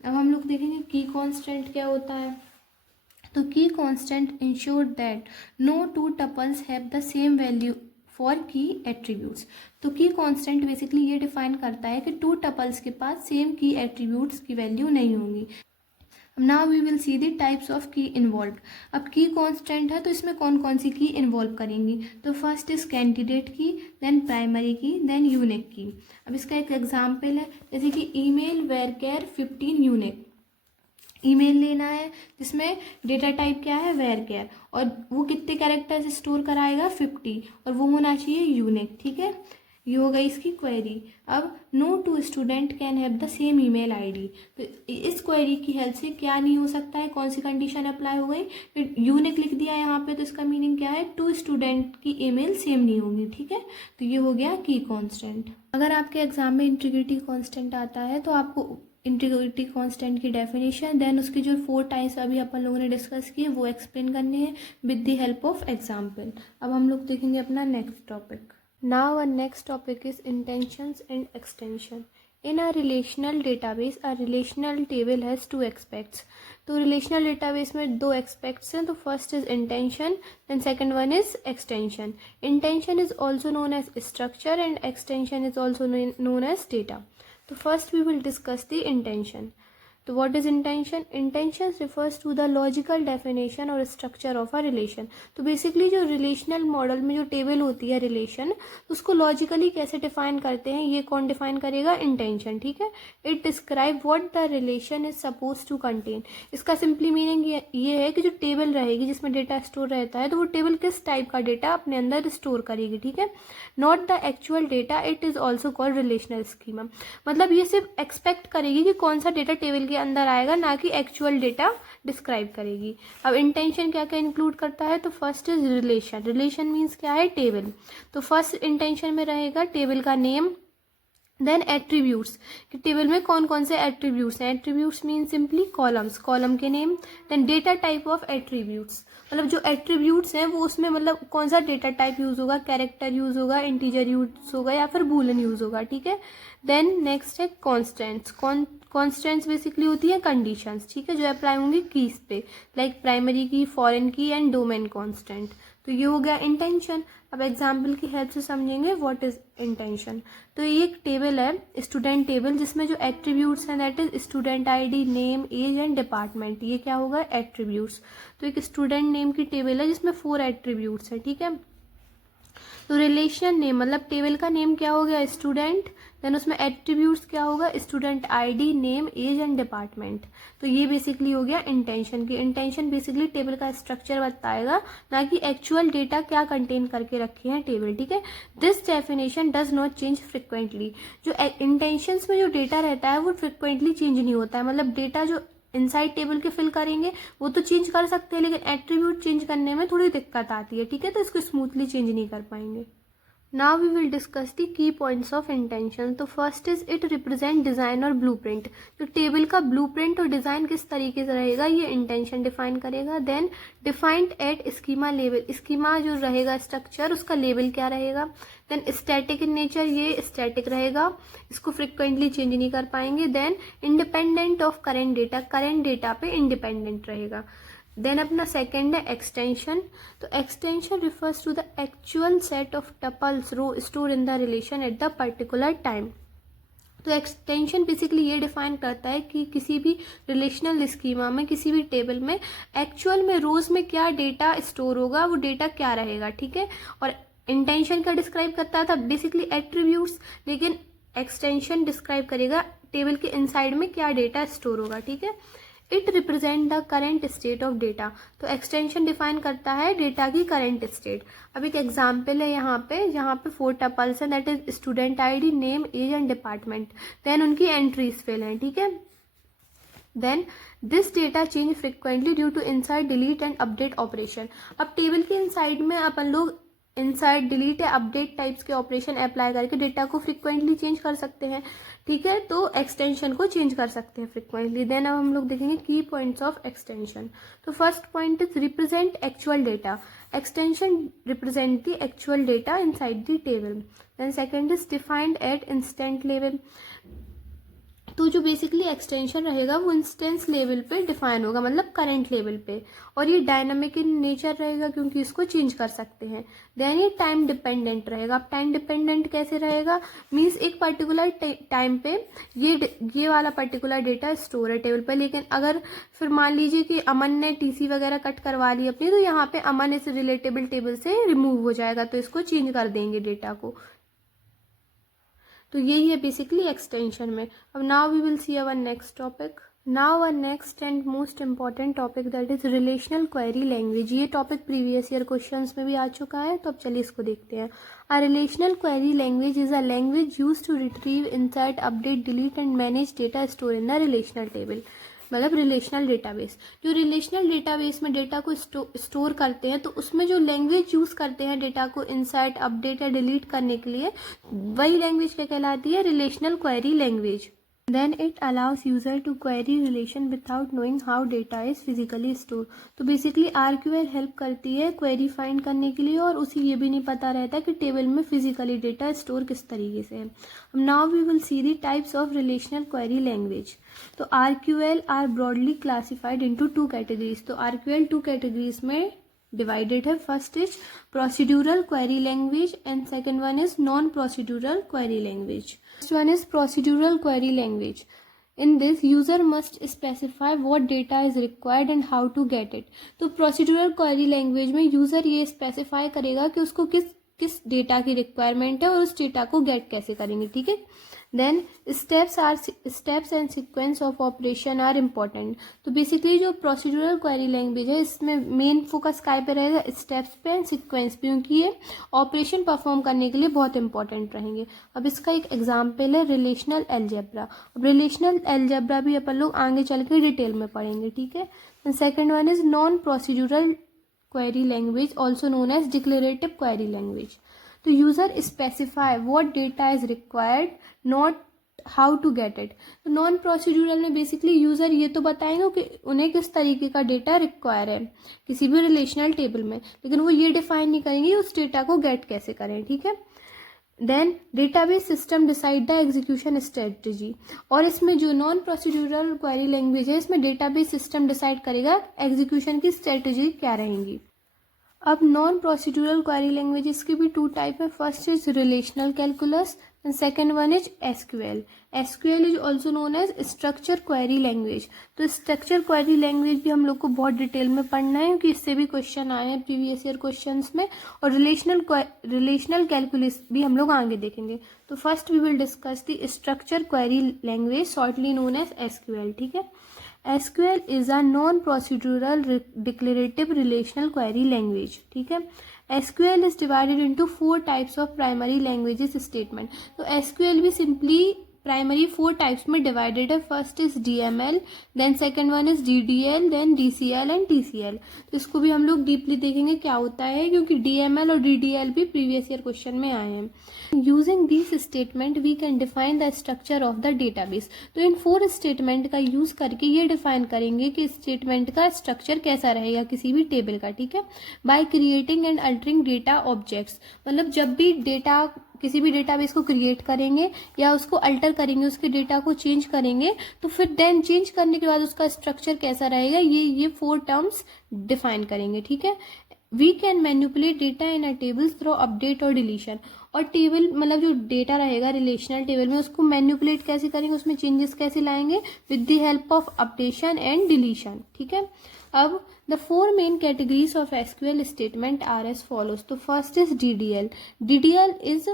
अब हम लोग देखेंगे की कांस्टेंट क्या होता है। तो key constant ensure that no two tuples have the same value for key attributes. तो की कांस्टेंट बेसिकली ये डिफाइन करता है कि टू टपल्स के पास सेम की एट्रीब्यूट्स की वैल्यू नहीं होंगी। Now we will see the types of key involve. अब की कांस्टेंट है तो इसमें कौन कौन सी की इन्वॉल्व करेंगी, तो फर्स्ट इज कैंडिडेट की, देन प्राइमरी की, देन यूनिक की। अब इसका एक एग्जाम्पल है, जैसे कि ईमेल वेरकेयर 15 यूनिक। ईमेल लेना है जिसमें डेटा टाइप क्या है, वेरकेयर, और वो कितने कैरेक्टर्स स्टोर कराएगा, 50, और वो होना चाहिए यूनिक, ठीक है। ये हो गई इसकी क्वेरी। अब no two student can have the same email ID. तो इस क्वेरी की हेल्प से क्या नहीं हो सकता है, कौन सी कंडीशन अप्लाई हो गई, फिर यूनिक लिख दिया यहाँ पे, तो इसका मीनिंग क्या है, टू स्टूडेंट की ईमेल सेम नहीं होंगी, ठीक है। तो ये हो गया की कांस्टेंट। अगर आपके एग्जाम में इंटीग्रिटी कांस्टेंट आता है तो आपको इंटीग्रिटी कांस्टेंट की डेफिनेशन, देन उसके जो 4 टाइप्स अभी अपन लोगों ने डिस्कस किए वो एक्सप्लेन करने हैं with the help of example. अब हम लोग देखेंगे अपना next topic. Now our next topic is intensions and extension. In a relational database, a relational table has 2 aspects. तो relational database में 2 aspects हैं, तो first is intension, then second one is extension. Intention is also known as structure and extension is also known as data. तो first we will discuss the intention. तो what is intention? Intention refers to the logical definition और structure of a relation. तो basically जो relational model में जो table होती है relation, उसको logically कैसे define करते हैं, ये कौन define करेगा, intention, ठीक है। It describe what the relation is supposed to contain. इसका simply meaning ये है कि जो table रहेगी जिसमें data store रहता है तो वो table किस type का data अपने अंदर store करेगी, ठीक है। Not the actual data, it is also called relational schema. मतलब ये सिर्फ expect करेगी कि कौन सा data table के अंदर आएगा, ना कि एक्चुअल डेटा डिस्क्राइब करेगी। अब इंटेंशन क्या क्या इंक्लूड करता है, तो first is relation. Relation means क्या है, टेबल। तो फर्स्ट इंटेंशन में रहेगा टेबल का नेम, देन एट्रीब्यूट्स कि टेबल में कौन कौन से एट्रीब्यूट्स हैं। Attributes mean simply columns, column के name. Then data type of attributes, मतलब जो एट्रीब्यूट्स हैं वो उसमें मतलब कौन सा डेटा टाइप यूज होगा, कैरेक्टर यूज होगा, इंटीजर यूज होगा या फिर बूलियन यूज होगा, ठीक है। देन नेक्स्ट है कॉन्स्टेंट्स। कॉन्स्टेंट्स बेसिकली होती है कंडीशंस, ठीक है, जो अप्लाई होंगी कीज पे, लाइक प्राइमरी की, फॉरेन की एंड डोमेन कॉन्स्टेंट। तो ये हो गया इंटेंशन। अब एग्जाम्पल की हेल्प से समझेंगे व्हाट इज इंटेंशन। तो ये एक टेबल है, स्टूडेंट टेबल, जिसमें जो एट्रीब्यूट्स हैं that is student ID, name, age and department. ये क्या होगा, एट्रीब्यूट्स। तो एक स्टूडेंट नेम की टेबल है जिसमें 4 एट्रीब्यूट्स है, ठीक है। तो रिलेशन नेम मतलब टेबल का नेम क्या हो गया, स्टूडेंट, देन उसमें एट्रीब्यूट्स क्या होगा, student ID, name, age and department. तो ये बेसिकली हो गया इंटेंशन की। इंटेंशन बेसिकली टेबल का स्ट्रक्चर बताएगा, ना कि एक्चुअल डेटा क्या कंटेन करके रखे हैं टेबल, ठीक है। This definition does not change frequently. जो इंटेंशंस में जो डेटा रहता है वो फ्रिक्वेंटली चेंज नहीं होता है, मतलब डेटा जो इनसाइड टेबल के फिल करेंगे वो तो चेंज कर सकते हैं, लेकिन एट्रीब्यूट चेंज करने में थोड़ी दिक्कत आती है, ठीक है, तो इसको स्मूथली चेंज नहीं कर पाएंगे। Now we will discuss the key points of intention. तो first is it represent design और ब्लूप्रिंट। जो टेबल का ब्लूप्रिंट और डिजाइन किस तरीके से रहेगा ये इंटेंशन डिफाइन करेगा। Then defined at schema level, schema जो रहेगा स्ट्रक्चर उसका लेवल क्या रहेगा। देन स्टैटिक इन नेचर, ये स्टैटिक रहेगा, इसको फ्रिक्वेंटली चेंज नहीं कर पाएंगे। Then independent of current data, current data पे इंडिपेंडेंट रहेगा। देन अपना सेकेंड है एक्सटेंशन। तो extension refers to the actual set of tuples row store in the relation at the particular time. तो एक्सटेंशन बेसिकली ये डिफाइन करता है कि किसी भी रिलेशनल स्कीमा में, किसी भी टेबल में एक्चुअल में रोज में क्या डेटा स्टोर होगा, वो डेटा क्या रहेगा, ठीक है। और इंटेंशन क्या डिस्क्राइब करता था, बेसिकली एट्रीब्यूट्स, लेकिन एक्सटेंशन डिस्क्राइब करेगा टेबल के इनसाइड में क्या डेटा स्टोर होगा, ठीक है। It represent the current state of data, तो एक्सटेंशन डिफाइन करता है डेटा की करेंट स्टेट। अब एक एग्जाम्पल है यहाँ पे, जहाँ पे 4 टपल्स हैं, that is student ID, name, age and department, then उनकी एंट्रीज फिल हैं, ठीक है। Then this data change frequently due to insert delete and update operation. अब टेबल के इनसाइड में अपन लोग इनसाइड डिलीट या अपडेट टाइप्स के ऑपरेशन अप्लाई करके डेटा को फ्रिक्वेंटली चेंज कर सकते हैं, ठीक है। तो एक्सटेंशन को चेंज कर सकते हैं फ्रिक्वेंटली। देन अब हम लोग देखेंगे की पॉइंट्स ऑफ एक्सटेंशन। तो first point is represent actual data, extension represent the actual data inside the table. Then second is defined at instance level, तो जो बेसिकली एक्सटेंशन रहेगा वो इंस्टेंस लेवल पे डिफाइन होगा, मतलब करंट लेवल पे, और ये डायनामिक इन नेचर रहेगा क्योंकि इसको चेंज कर सकते हैं। देन ये टाइम डिपेंडेंट रहेगा। अब टाइम डिपेंडेंट कैसे रहेगा, मीन्स एक पर्टिकुलर टाइम पे ये वाला पर्टिकुलर डेटा स्टोर है टेबल पर, लेकिन अगर फिर मान लीजिए कि अमन ने टीसी वगैरह कट करवा ली अपनी, तो यहाँ पे अमन इस रिलेटेबल टेबल से रिमूव हो जाएगा, तो इसको चेंज कर देंगे डेटा को। तो यही है बेसिकली एक्सटेंशन में। अब now we will see our next topic. Now our next and most important topic that is relational query language. ये टॉपिक प्रीवियस ईयर क्वेश्चंस में भी आ चुका है, तो अब चलिए इसको देखते हैं। A relational query language is a language used to retrieve, insert, update, delete and manage data store in the relational table, मतलब रिलेशनल डेटाबेस। जो रिलेशनल डेटाबेस में डेटा को स्टोर करते हैं, तो उसमें जो लैंग्वेज यूज करते हैं डेटा को इंसर्ट, अपडेट या डिलीट करने के लिए, वही लैंग्वेज क्या कहलाती है, relational query language. Then it allows user to query relation without knowing how data is physically store. तो बेसिकली आरक्यूएल हेल्प करती है क्वेरी फाइंड करने के लिए, और उसे ये भी नहीं पता रहता कि टेबल में फिजिकली डेटा स्टोर किस तरीके से है। Now we will see the types of relational query language. तो RQL are broadly classified into 2 categories. तो आरक्यूएल 2 कैटेगरीज में डिवाइडेड है। First is procedural query language and second one is non procedural query language. First one is procedural query language. In this, user must specify what data is required and how to get it. तो procedural query language में user ये specify करेगा कि उसको किस data की requirement है और उस डेटा को गेट कैसे करेंगे, ठीक है। देन steps and sequence of operation are important. तो बेसिकली जो प्रोसीड्यूरल क्वेरी लैंग्वेज है, इसमें मेन फोकस काय पे रहेगा, स्टेप्स पे एंड सीक्वेंस पे, क्योंकि ये ऑपरेशन परफॉर्म करने के लिए बहुत इंपॉर्टेंट रहेंगे। अब इसका एक एग्जाम्पल है रिलेशनल एल्जेब्रा। अब रिलेशनल एल्जेब्रा भी अपन लोग आगे चल के डिटेल में पढ़ेंगे, ठीक है। Second one is non procedural query language, also known as declarative query language. तो user specify what data is required, not how to get it. तो नॉन प्रोसीड्यूरल में बेसिकली यूजर ये तो बताएंगे कि उन्हें किस तरीके का डेटा रिक्वायर है किसी भी रिलेशनल टेबल में, लेकिन वो ये डिफाइन नहीं करेंगे उस डेटा को गेट कैसे करें, ठीक है। Then database system decide the execution strategy. और इसमें जो नॉन प्रोसीड्यूरल क्वेरी लैंग्वेज है, इसमें डेटाबेस सिस्टम डिसाइड करेगा एग्जीक्यूशन की स्ट्रेटजी क्या रहेंगी। अब नॉन प्रोसीड्यूरल क्वेरी लैंग्वेजेस की भी 2 टाइप है। First is relational calculus and second one is SQL. SQL is also known as structure query language. तो स्ट्रक्चर क्वेरी लैंग्वेज भी हम लोग को बहुत डिटेल में पढ़ना है, क्योंकि इससे भी क्वेश्चन आए हैं प्रीवियस ईयर क्वेश्चंस में, और रिलेशनल कैलकुलस भी हम लोग आगे देखेंगे। तो first we will discuss the structure query language, shortly known as SQL, ठीक है। SQL is a non-procedural declarative relational query language, ठीक है। SQL is divided into 4 types of primary languages statement। तो SQL भी simply प्राइमरी 4 टाइप्स में divided है। First is DML, then second one is DDL, then DCL and TCL। तो इसको भी हम लोग डीपली देखेंगे क्या होता है, क्योंकि DML और DDL भी प्रीवियस ईयर क्वेश्चन में आए हैं। Using this statement we can define the structure of the database. तो इन 4 स्टेटमेंट का यूज करके ये डिफाइन करेंगे कि स्टेटमेंट का स्ट्रक्चर कैसा रहेगा किसी भी टेबल का, ठीक है। By creating and altering data objects, मतलब जब भी डेटा किसी भी डेटाबेस को क्रिएट करेंगे या उसको अल्टर करेंगे, उसके डेटा को चेंज करेंगे, तो फिर देन चेंज करने के बाद उसका स्ट्रक्चर कैसा रहेगा, ये 4 टर्म्स डिफाइन करेंगे, ठीक है। We can manipulate data in a tables through update और डिलीशन। और टेबल मतलब जो डेटा रहेगा रिलेशनल टेबल में उसको मैनिपुलेट कैसे करेंगे, उसमें चेंजेस कैसे लाएंगे, with the help of updation and deletion. ठीक है, अब the four main categories of SQL statement are as follows. तो first is DDL. DDL is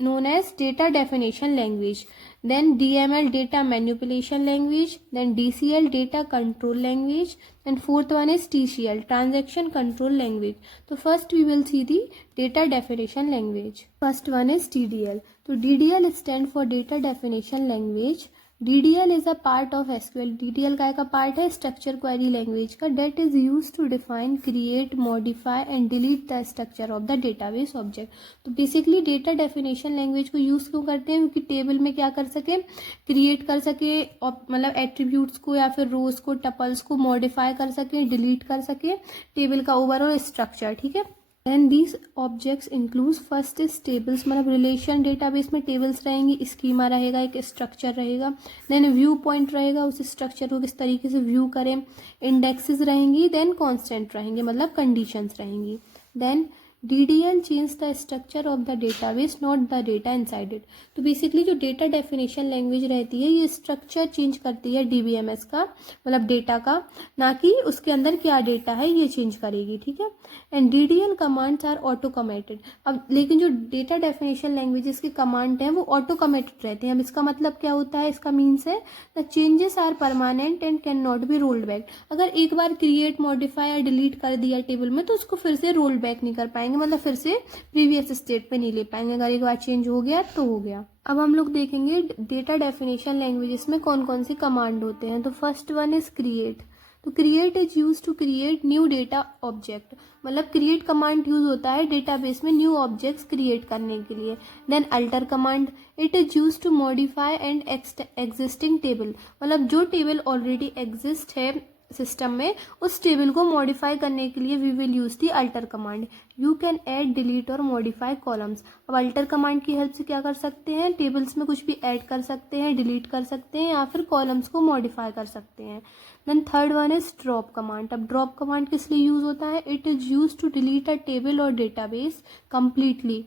known as data definition language, then DML data manipulation language, then DCL data control language, and fourth one is TCL transaction control language. So first we will see the data definition language. First one is DDL. So DDL stand for data definition language. DDL is a part of SQL. DDL का part है structure query language का, that is use to define, create, modify and delete the structure of the database object. तो basically data definition language को use क्यों करते हैं, क्योंकि table में क्या कर सके, क्रिएट कर सके मतलब एट्रीब्यूट्स को या फिर रोज को, टपल्स को मॉडिफाई कर सके, डिलीट कर सके टेबल का ओवरऑल स्ट्रक्चर। ठीक है, and these objects include first is tables, मतलब रिलेशन डेटाबेस में टेबल्स रहेंगी, स्कीमा रहेगा, एक स्ट्रक्चर रहेगा, देन व्यू पॉइंट रहेगा, उस स्ट्रक्चर को किस तरीके से व्यू करें, इंडेक्सेस रहेंगी, देन कांस्टेंट रहेंगे मतलब कंडीशंस रहेंगी, then DDL change the structure of the database not the data inside it. तो बेसिकली जो डेटा डेफिनेशन लैंग्वेज रहती है ये स्ट्रक्चर चेंज करती है DBMS का, मतलब डेटा का, ना कि उसके अंदर क्या डेटा है ये चेंज करेगी। ठीक है, and DDL commands are auto committed. अब लेकिन जो डेटा डेफिनेशन लैंग्वेजेस के कमांड हैं वो ऑटो कमेटेड रहते हैं। अब इसका मतलब क्या होता है, इसका मीन्स है the changes are permanent and can not be rolled back. अगर एक बार क्रिएट, मॉडिफाई या डिलीट कर दिया टेबल में तो उसको फिर से रोल बैक नहीं कर पाएंगे, मतलब फिर से प्रीवियस स्टेट पे नहीं ले पाएंगे। अगर एक बार चेंज हो गया तो हो गया। अब हम लोग देखेंगे डेटा डेफिनेशन लैंग्वेजेस में कौन कौन से कमांड होते हैं। तो फर्स्ट वन इज क्रिएट। तो create is use to create new data object, मतलब क्रिएट कमांड यूज होता है डेटाबेस में न्यू ऑब्जेक्ट्स क्रिएट करने के लिए। Then alter command, it is use to modify and existing table, मतलब जो टेबल ऑलरेडी एग्जिस्ट है सिस्टम में उस टेबल को मॉडिफाई करने के लिए we will use the alter command. You can add, delete और मॉडिफाई कॉलम्स। अब अल्टर कमांड की हेल्प से क्या कर सकते हैं, टेबल्स में कुछ भी ऐड कर सकते हैं, डिलीट कर सकते हैं या फिर कॉलम्स को मॉडिफाई कर सकते हैं। Then third one is drop command. अब ड्रॉप कमांड किस लिए यूज होता है, it is use to delete a table और डेटाबेस कंप्लीटली।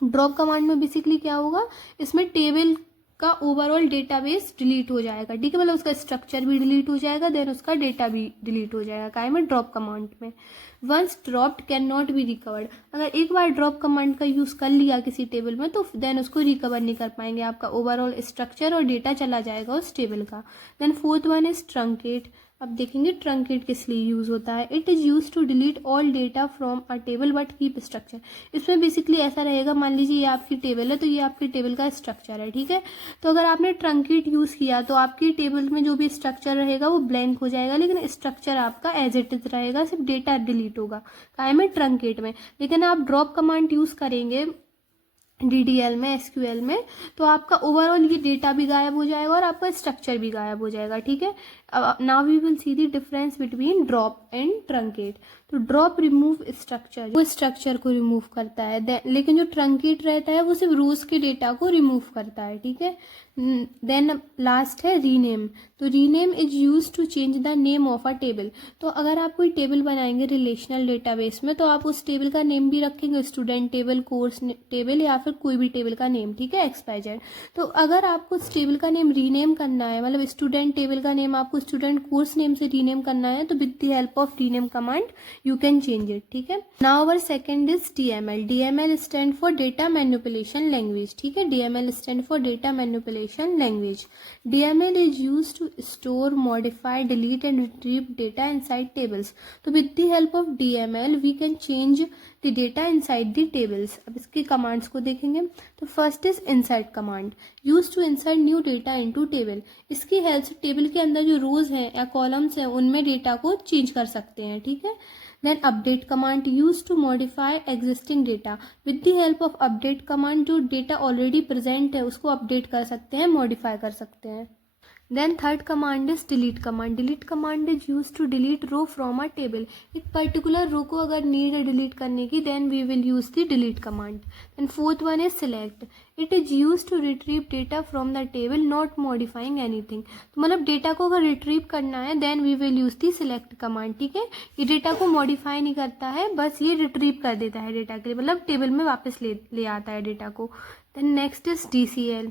ड्रॉप कमांड में बेसिकली क्या होगा, इसमें टेबल का ओवरऑल डेटाबेस डिलीट हो जाएगा। ठीक है, मतलब उसका स्ट्रक्चर भी डिलीट हो जाएगा, देन उसका डेटा भी डिलीट हो जाएगा। काय में, ड्रॉप कमांड में। Once dropped can not be recovered. अगर एक बार ड्रॉप कमांड का यूज कर लिया किसी टेबल में तो देन उसको रिकवर नहीं कर पाएंगे, आपका ओवरऑल स्ट्रक्चर और डेटा चला जाएगा उस टेबल का। Then fourth one is truncate. अब देखेंगे ट्रंकेट किस लिए यूज होता है, it is use to delete all data from a table but keep structure. इसमें बेसिकली ऐसा रहेगा, मान लीजिए ये आपकी टेबल है तो ये आपकी टेबल का स्ट्रक्चर है। ठीक है, तो अगर आपने ट्रंकेट यूज किया तो आपकी टेबल में जो भी स्ट्रक्चर रहेगा वो ब्लैंक हो जाएगा, लेकिन स्ट्रक्चर आपका एज इट इज रहेगा, सिर्फ डेटा डिलीट होगा। काय में, ट्रंकेट में। लेकिन आप ड्रॉप कमांड यूज करेंगे DDL में, SQL में, तो आपका ओवरऑल ये डेटा भी गायब हो जाएगा और आपका स्ट्रक्चर भी गायब हो जाएगा। ठीक है, अब now we will see the difference between drop and truncate. तो ड्रॉप रिमूव स्ट्रक्चर, वो स्ट्रक्चर को रिमूव करता है, लेकिन जो ट्रंकेट रहता है वो सिर्फ रोज के डेटा को रिमूव करता है। ठीक है, देन लास्ट है रीनेम। तो rename is use to change the name of a table. तो अगर आप कोई टेबल बनाएंगे रिलेशनल डेटाबेस में तो आप उस टेबल का नेम भी रखेंगे, स्टूडेंट टेबल, कोर्स टेबल या फिर कोई भी टेबल का नेम। ठीक है, XYZ। तो अगर आपको उस टेबल का नेम रीनेम करना है, मतलब स्टूडेंट टेबल का नेम आपको स्टूडेंट कोर्स नेम से रीनेम करना है, तो with the help of rename command you can change it. ठीक है, now our second is DML। DML stand for data manipulation language. ठीक है, DML stand for data manipulation language. DML is used to store, modify, delete and retrieve data inside tables. तो with the help of DML we can change the data inside the tables. अब इसकी commands को देखेंगे। तो first is insert command, used to insert new data into table. इसकी help से table के अंदर जो रोज हैं या कॉलम्स हैं उनमें डेटा को चेंज कर सकते हैं। ठीक है, then update command, use to modify existing data. With the help of update command जो डेटा ऑलरेडी प्रेजेंट है उसको अपडेट कर सकते हैं, मॉडिफाई कर सकते हैं। Then third command is delete command. Delete command is use to delete row from a table. एक पर्टिकुलर रो को अगर नीड है डिलीट करने की, then we will use the delete command. Then fourth one is select. It is use to retrieve data from the table not modifying anything. तो मतलब data को अगर रिट्रीव करना है then we will use the select command. ठीक है, ये data को मॉडिफाई नहीं करता है, बस ये रिट्रीव कर देता है डेटा के लिए, मतलब टेबल में वापस ले आता है डेटा को. Then next is DCL.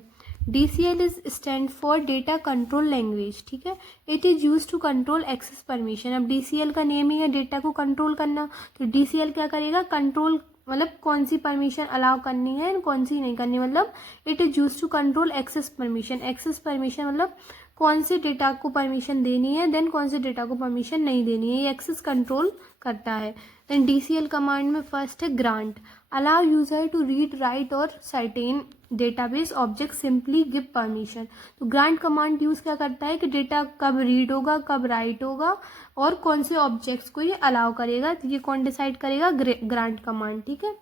DCL is stand for data control language. ठीक है, it is use to control access permission. अब DCL का नेम ही है डेटा को कंट्रोल करना, तो DCL क्या करेगा, कंट्रोल मतलब कौन सी परमिशन अलाउ करनी है कौन सी नहीं करनी. मतलब it is use to control access permission. Access permission मतलब कौन से डेटा को परमिशन देनी है, देन कौन से डेटा को परमिशन नहीं देनी है, ये एक्सेस कंट्रोल करता है. देन DCL कमांड में फर्स्ट है grant. Allow user to read, write और certain database object simply give permission. तो ग्रांट कमांड यूज क्या करता है कि डेटा कब रीड होगा, कब राइट होगा और कौन से ऑब्जेक्ट्स को ये अलाउ करेगा, तो ये कौन डिसाइड करेगा, ग्रांट कमांड. ठीक है,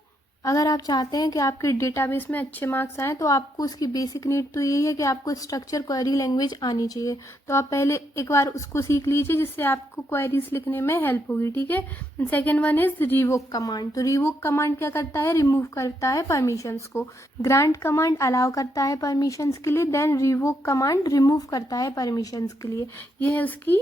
अगर आप चाहते हैं कि आपके डेटाबेस में अच्छे मार्क्स आएँ तो आपको उसकी बेसिक नीड तो यही है कि आपको स्ट्रक्चर क्वेरी लैंग्वेज आनी चाहिए. तो आप पहले एक बार उसको सीख लीजिए जिससे आपको क्वेरीज लिखने में हेल्प होगी. ठीक है, second one is revoke command. तो रिवोक कमांड क्या करता है, रिमूव करता है परमिशंस को. ग्रांट कमांड अलाउ करता है परमिशंस के लिए, देन रिवोक कमांड रिमूव करता है परमिशंस के लिए. ये है उसकी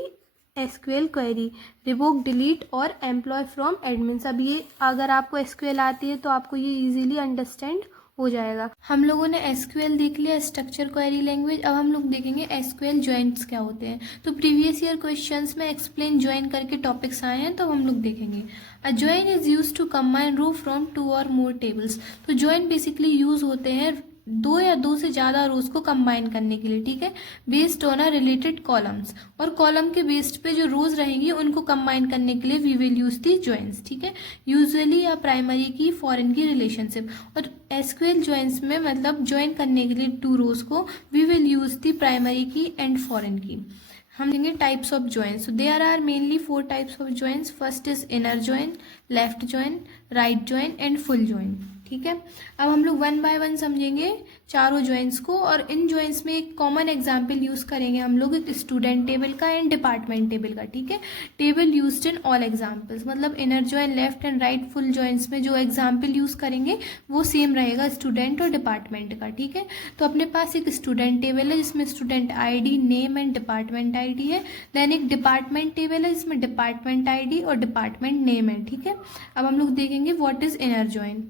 SQL क्वेरी. रिवोक, डिलीट और एम्प्लॉय फ्रॉम एडमिन्स. अब ये अगर आपको SQL आती है तो आपको ये इजीली अंडरस्टैंड हो जाएगा. हम लोगों ने SQL देख लिया, स्ट्रक्चर क्वेरी लैंग्वेज. अब हम लोग देखेंगे SQL ज्वाइंट्स क्या होते हैं. तो प्रीवियस ईयर क्वेश्चंस में एक्सप्लेन ज्वाइन करके टॉपिक्स आए हैं, तो हम लोग देखेंगे. A join is use to combine row from 2 और मोर टेबल्स. तो ज्वाइन बेसिकली यूज होते हैं 2 या 2 से ज़्यादा रोज को कंबाइन करने के लिए. ठीक है, based on a related columns. और कॉलम के बेस्ड पे जो रोज रहेंगी उनको कंबाइन करने के लिए we will use the joins. ठीक है, यूजुअली या प्राइमरी की फॉरेन की रिलेशनशिप. और SQL ज्वाइंस में मतलब ज्वाइन करने के लिए 2 रोज को we will use the primary key and foreign key. हम देखेंगे types of join. So there are mainly 4 types of joins. First is inner join, left join, right join and full join. ठीक है, अब हम लोग 1 bye 1 समझेंगे चारों joins को. और इन ज्वाइंस में एक कॉमन एग्जाम्पल यूज करेंगे हम लोग, एक स्टूडेंट टेबल का एंड डिपार्टमेंट टेबल का. ठीक है, table used in all examples. मतलब inner join, left and right, full joins में जो एग्जाम्पल यूज करेंगे वो सेम रहेगा स्टूडेंट और डिपार्टमेंट का. ठीक है, तो अपने पास एक स्टूडेंट टेबल है जिसमें student ID, name and department ID है. देन एक डिपार्टमेंट टेबल है जिसमें डिपार्टमेंट ID और डिपार्टमेंट नेम है. ठीक है, अब हम लोग देखेंगे व्हाट इज इनर ज्वाइन.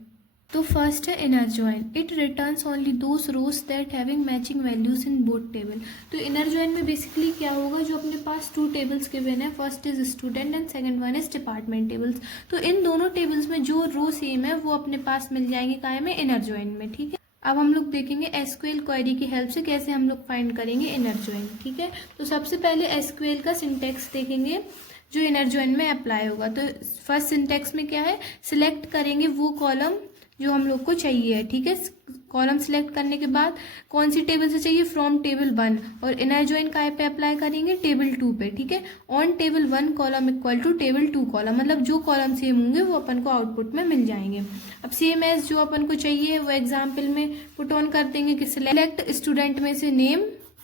तो फर्स्ट है inner join. It returns only those rows that having matching values in both table. तो इनर ज्वाइन में बेसिकली क्या होगा, जो अपने पास 2 टेबल्स गिवन है, first is student and second one is department tables. तो इन दोनों टेबल्स में जो रो सेम है वो अपने पास मिल जाएंगे काय में, इनर ज्वाइन में. ठीक है, अब हम लोग देखेंगे SQL क्वेरी की हेल्प से कैसे हम लोग फाइंड करेंगे इनर ज्वाइन. ठीक है, तो सबसे पहले SQL का सिंटेक्स देखेंगे जो इनर ज्वाइन में अप्लाई होगा. तो फर्स्ट सिंटेक्स में क्या है, सिलेक्ट करेंगे वो कॉलम जो हम लोग को चाहिए है. ठीक है, कॉलम सिलेक्ट करने के बाद कौन सी टेबल से चाहिए, फ्रॉम टेबल 1. और इनर ज्वाइन काय पे अप्लाई करेंगे, टेबल 2 पे. ठीक है, on table 1 column equal to table 2 column. मतलब जो कॉलम सेम होंगे वो अपन को आउटपुट में मिल जाएंगे. अब सेम एज जो अपन को चाहिए वो एग्जाम्पल में पुट ऑन कर देंगे कि सिलेक्ट स्टूडेंट में से नेम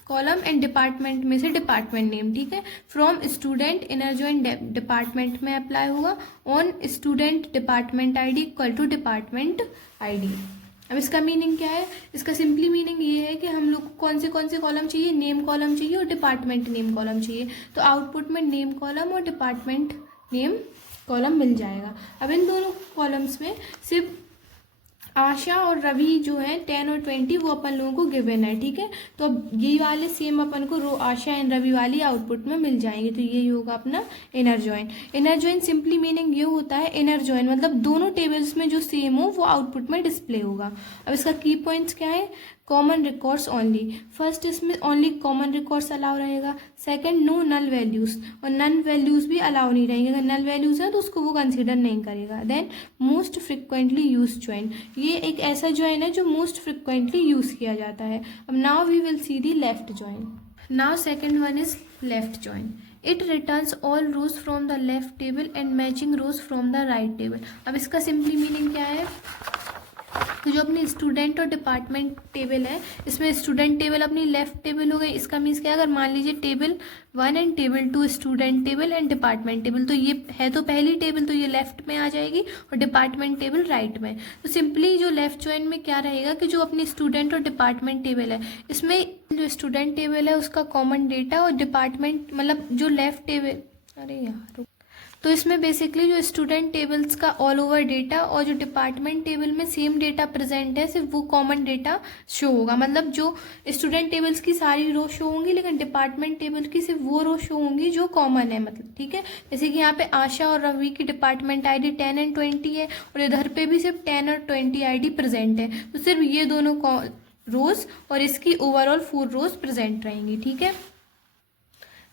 कॉलम एंड डिपार्टमेंट में से डिपार्टमेंट नेम. ठीक है, from student inner join department में अप्लाई होगा, on student department ID equal to department ID. अब इसका मीनिंग क्या है, इसका सिंपली मीनिंग ये है कि हम लोग को कौन से कॉलम चाहिए, नेम कॉलम चाहिए और डिपार्टमेंट नेम कॉलम चाहिए. तो आउटपुट में नेम कॉलम और डिपार्टमेंट नेम कॉलम मिल जाएगा. अब इन दोनों कॉलम्स में सिर्फ आशा और रवि जो है 10 और 20 वो अपन लोगों को गिवन है. ठीक है, तो अब ये वाले सेम अपन को रो आशा एंड रवि वाली आउटपुट में मिल जाएंगे. तो ये होगा अपना inner join. Inner join simply meaning ये होता है, इनर ज्वाइन मतलब दोनों टेबल्स में जो सेम हो वो आउटपुट में डिस्प्ले होगा. अब इसका की पॉइंट्स क्या है, कॉमन रिकॉर्ड्स ओनली. फर्स्ट इसमें ओनली कॉमन रिकॉर्ड्स अलाउ रहेगा. सेकंड नो नल वैल्यूज, और नल वैल्यूज भी अलाउ नहीं रहेंगे. अगर नल वैल्यूज है तो उसको वो कंसीडर नहीं करेगा. Then most frequently use join, ये एक ऐसा ज्वाइन है जो मोस्ट फ्रिक्वेंटली यूज किया जाता है. अब now we will see the left join. Now second one is left join. It returns all rows from the left table and matching rows from the right table. अब इसका simply meaning क्या है, तो जो अपनी स्टूडेंट और department table है, इसमें स्टूडेंट टेबल अपनी लेफ्ट टेबल हो गई। इसका मीन्स क्या, अगर मान लीजिए table 1 and table 2 student table and department table, तो ये है तो पहली टेबल, तो ये लेफ्ट में आ जाएगी और डिपार्टमेंट टेबल राइट में। तो सिंपली जो लेफ्ट जॉइन में क्या रहेगा कि जो अपनी स्टूडेंट और डिपार्टमेंट टेबल है, इसमें जो स्टूडेंट टेबल है उसका कॉमन डेटा और डिपार्टमेंट मतलब जो लेफ्ट टेबल, अरे यार, तो इसमें बेसिकली जो स्टूडेंट टेबल्स का ऑल ओवर डेटा और जो डिपार्टमेंट टेबल में सेम डेटा प्रेजेंट है, सिर्फ वो कॉमन डेटा शो होगा। मतलब जो स्टूडेंट टेबल्स की सारी रो शो होंगी, लेकिन डिपार्टमेंट टेबल की सिर्फ वो रो शो होंगी जो कॉमन है। मतलब ठीक है, जैसे कि यहाँ पे आशा और रवि की डिपार्टमेंट आईडी 10 एंड 20 है और इधर पे भी सिर्फ 10 और 20 आईडी प्रेजेंट है, तो सिर्फ ये दोनों रोज और इसकी ओवरऑल 4 रोज प्रेजेंट रहेंगी। ठीक है,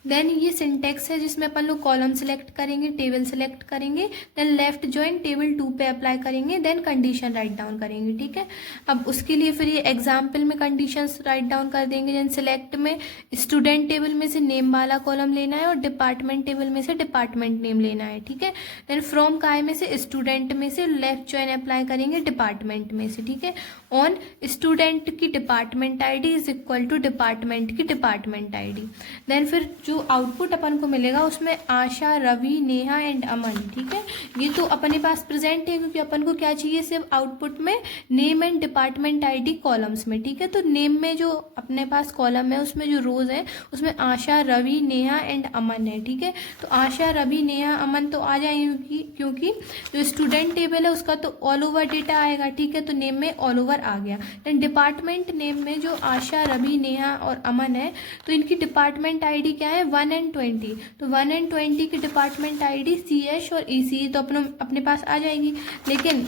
देन ये सिंटेक्स है जिसमें अपन लोग कॉलम सेलेक्ट करेंगे, टेबल सेलेक्ट करेंगे, देन लेफ्ट जॉइन टेबल 2 पे अप्लाई करेंगे, देन कंडीशन राइट डाउन करेंगे। ठीक है, अब उसके लिए फिर ये एग्जाम्पल में कंडीशंस राइट डाउन कर देंगे। देन सिलेक्ट में स्टूडेंट टेबल में से नेम वाला कॉलम लेना है और डिपार्टमेंट टेबल में से डिपार्टमेंट नेम लेना है। ठीक है, देन फ्रॉम काय में से स्टूडेंट में से लेफ्ट जॉइन अप्लाई करेंगे डिपार्टमेंट में से। ठीक है, ऑन स्टूडेंट की department ID is equal to department की डिपार्टमेंट आईडी। देन फिर जो आउटपुट अपन को मिलेगा उसमें आशा, रवि, नेहा एंड अमन। ठीक है, ये तो अपने पास प्रेजेंट है क्योंकि अपन को क्या चाहिए, सिर्फ आउटपुट में name and department ID columns में। ठीक है, तो नेम में जो अपने पास कॉलम है उसमें जो रोज है उसमें आशा, रवि, नेहा एंड अमन है। ठीक है, तो आशा, रवि, नेहा, अमन तो आ जाएंगे क्योंकि जो स्टूडेंट टेबल है उसका तो ऑल ओवर डेटा आएगा। ठीक है, तो नेम में ऑल ओवर आ गया। देन डिपार्टमेंट नेम में जो आशा, रवि, नेहा और अमन है, तो इनकी डिपार्टमेंट आईडी क्या है, 1 एंड 20। तो 1 एंड 20 की डिपार्टमेंट आईडी CS और EC तो अपने पास आ जाएगी, लेकिन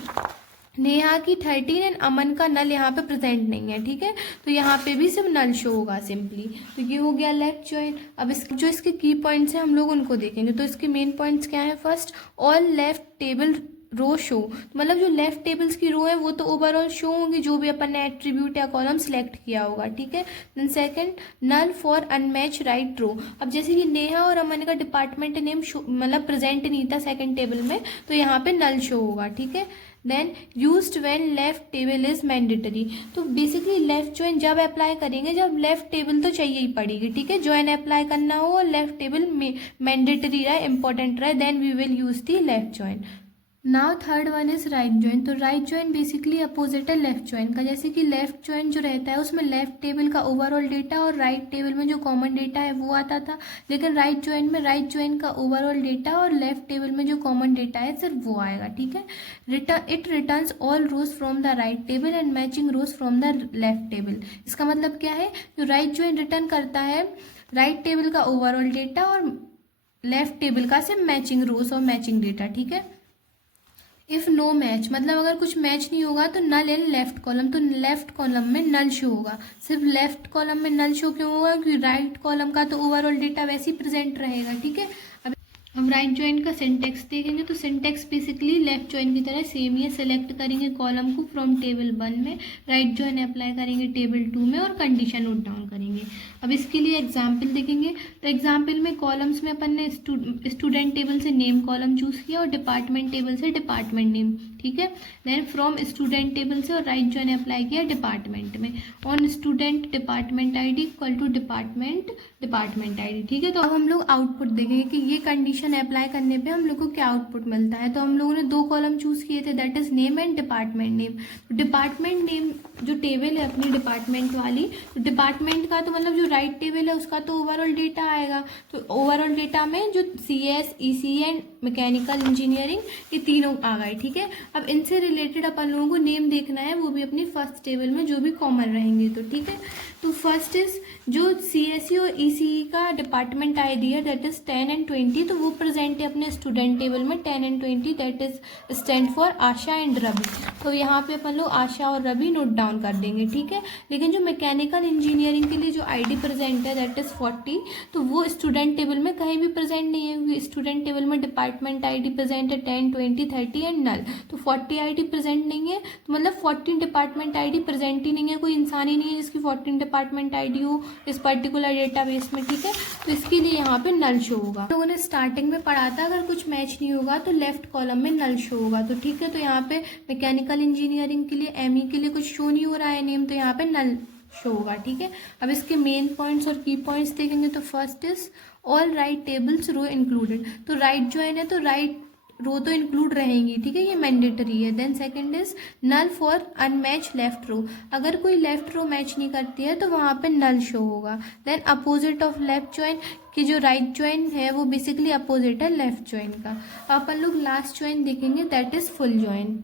नेहा की 13 एंड अमन का नल यहाँ पे प्रेजेंट नहीं है। ठीक है, तो यहाँ पे भी सिर्फ नल शो होगा सिंपली। तो ये हो गया लेफ्ट जॉइन। अब जो इसके की पॉइंट्स हैं हम लोग उनको देखेंगे। तो इसके मेन पॉइंट्स क्या है, first all left table row show, मतलब जो लेफ्ट टेबल्स की रो है वो तो ओवरऑल शो होंगी जो भी अपन ने एट्रीब्यूट या कॉलम सिलेक्ट किया होगा। ठीक है, then second null for unmatch right row. अब जैसे कि नेहा और अमन का डिपार्टमेंट नेम मतलब प्रेजेंट नहीं था सेकंड टेबल में, तो यहाँ पे नल शो होगा। ठीक है, then used when left table is mandatory. तो बेसिकली लेफ्ट ज्वाइन जब अप्लाई करेंगे जब लेफ्ट टेबल तो चाहिए ही पड़ेगी। ठीक है, ज्वाइन अप्लाई करना हो और लेफ्ट टेबल में मैंडेटरी रहे, इंपॉर्टेंट रहे, then we will use the left join. Now third one is right join. तो राइट ज्वाइन बेसिकली अपोजिट है लेफ्ट ज्वाइन का। जैसे कि लेफ्ट ज्वाइन जो रहता है उसमें लेफ्ट टेबल का ओवरऑल डेटा और राइट टेबल में जो कॉमन डेटा है वो आता था, लेकिन राइट ज्वाइन में राइट ज्वाइन का ओवरऑल डेटा और लेफ्ट टेबल में जो कॉमन डेटा है सिर्फ वो आएगा। ठीक है, it returns all rows from the right table and matching rows from the left table. इसका मतलब क्या है, जो राइट ज्वाइन रिटर्न करता है राइट टेबल का ओवरऑल डेटा और लेफ्ट टेबल का सिर्फ मैचिंग रोज और मैचिंग डेटा। ठीक है, इफ नो मैच मतलब अगर कुछ मैच नहीं होगा तो नल इन लेफ्ट कॉलम, तो लेफ्ट कॉलम में नल शो होगा। सिर्फ लेफ्ट कॉलम में नल शो क्यों होगा, क्योंकि राइट कॉलम का तो ओवरऑल डेटा वैसे ही प्रेजेंट रहेगा। ठीक है, अब राइट ज्वाइन का सिंटेक्स देखेंगे। तो सिंटेक्स बेसिकली लेफ्ट ज्वाइन की तरह सेम ही है। सेलेक्ट करेंगे कॉलम को फ्रॉम टेबल 1 में, राइट ज्वाइन अप्लाई करेंगे टेबल 2 में और कंडीशन नोट डाउन करेंगे। अब इसके लिए एग्जाम्पल देखेंगे। तो एग्जाम्पल में कॉलम्स में अपन ने स्टूडेंट टेबल से नेम कॉलम चूज किया और डिपार्टमेंट टेबल से डिपार्टमेंट नेम। ठीक है, देन फ्रॉम स्टूडेंट टेबल से और राइट ज्वाइन अप्लाई किया डिपार्टमेंट में, on student department ID equal to department ID. ठीक है, तो अब हम लोग आउटपुट देखेंगे कि ये कंडीशन अप्लाई करने पे हम लोग को क्या आउटपुट मिलता है। तो हम लोगों ने 2 कॉलम चूज किए थे, that is name and department name. Department name जो टेबल है अपनी डिपार्टमेंट वाली, तो डिपार्टमेंट का तो मतलब जो राइट टेबल है उसका तो ओवरऑल डेटा आएगा। तो ओवरऑल डेटा में जो CS, EC and mechanical engineering ये तीनों आ गए। ठीक है, अब इनसे रिलेटेड अपन लोगों को नेम देखना है, वो भी अपनी फर्स्ट टेबल में जो भी कॉमन रहेंगे। तो ठीक है, तो फर्स्ट इज जो CSE और ECE का डिपार्टमेंट आईडी है दैट इज 10 एंड 20, तो वो प्रेजेंट है अपने स्टूडेंट टेबल में 10 and 20, that is stand for Asha and Ravi. तो यहाँ पे अपन लोग आशा और रवि नोट डाउन कर देंगे। ठीक है, लेकिन जो मैकेनिकल इंजीनियरिंग के लिए जो आईडी प्रेजेंट है दैट इज 40, तो वो स्टूडेंट टेबल में कहीं भी प्रेजेंट नहीं है, क्योंकि स्टूडेंट टेबल में डिपार्टमेंट आईडी प्रेजेंट है 10, 20, 30 एंड नल। तो 40 आईडी प्रेजेंट नहीं है, तो मतलब 14 डिपार्टमेंट आईडी प्रेजेंट ही नहीं है, कोई इंसान ही नहीं है जिसकी 14 डिपार्टमेंट आईडी हो इस पर्टिकुलर डेटाबेस में, ठीक है। तो इसके लिए यहाँ पे नल शो होगा। लोगों ने स्टार्टिंग में पढ़ा था अगर कुछ मैच नहीं होगा तो लेफ्ट कॉलम में नल शो होगा, तो ठीक है। तो यहाँ पे मैकेनिकल इंजीनियरिंग के लिए एमई के लिए कुछ शो नहीं हो रहा है नेम, तो यहाँ पे नल शो होगा, ठीक है। अब इसके मेन पॉइंट्स और की पॉइंट्स देखेंगे तो first is all right tables row included. तो राइट ज्वाइन है तो राइट रो तो इंक्लूड रहेंगी, ठीक है, ये मैंडेटरी है। Then second is null for unmatch left row, अगर कोई लेफ्ट रो मैच नहीं करती है तो वहाँ पे नल शो होगा। Then opposite of left join, कि जो राइट ज्वाइन है वो बेसिकली अपोजिट है लेफ्ट ज्वाइन का। अपन लोग लास्ट ज्वाइन देखेंगे that is full join.